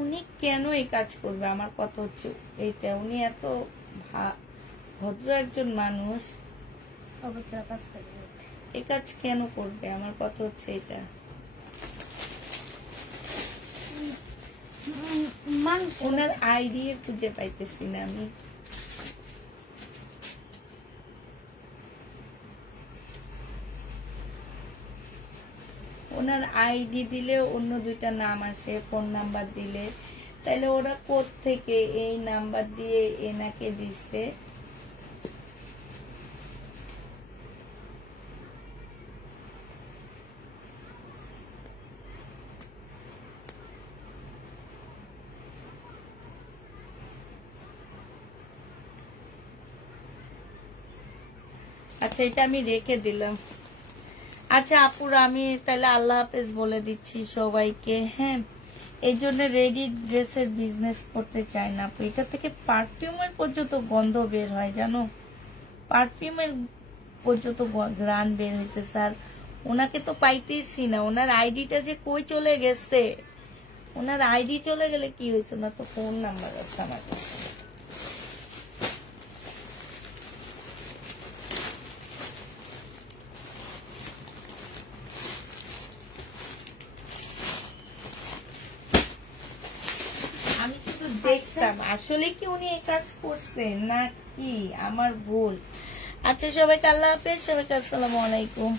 উনি কেন এই কাজ করবে? আমার কথা হচ্ছে এইটা, উনি এত ভদ্র একজন মানুষ, অভদ্র কাজ করবে, এই কাজ কেন করবে? আমার কথা হচ্ছে এটা। মানুষ ওনার আইডি খুঁজে পাইতেছি না আমি। ওনার আইডি দিলে অন্য 2টা নাম আসে, ফোন নাম্বার দিলে, তাহলে ওরা কোত্থেকে এই নাম্বার দিয়ে এনাকে দিচ্ছে? আচ্ছা এটা আমি রেখে দিলাম। আচ্ছা আপুরা, আমি তাহলে আল্লাহ হাফেজ বলে দিচ্ছি সবাইকে। হ্যাঁ, এই জন্য রেডি ড্রেসের বিজনেস করতে চাই না আপু। এটা থেকে পারফিউমের পর্যন্ত গন্ধ বের হয়, জানো? পারফিউমের পর্যন্ত গ্রান বের হইতেছে। আর ওনাকে তো পাইতেছি না, ওনার আইডিটা যে কই চলে গেছে। ওনার আইডি চলে গেলে কি হয়েছে? না তো ফোন নাম্বার আছে আমার কাছে। দেখতাম আসলে কি উনি এই কাজ করছেন নাকি আমার ভুল। আচ্ছা সবাইকে আল্লাহ হাফেজ, সবাইকে আসসালামু আলাইকুম।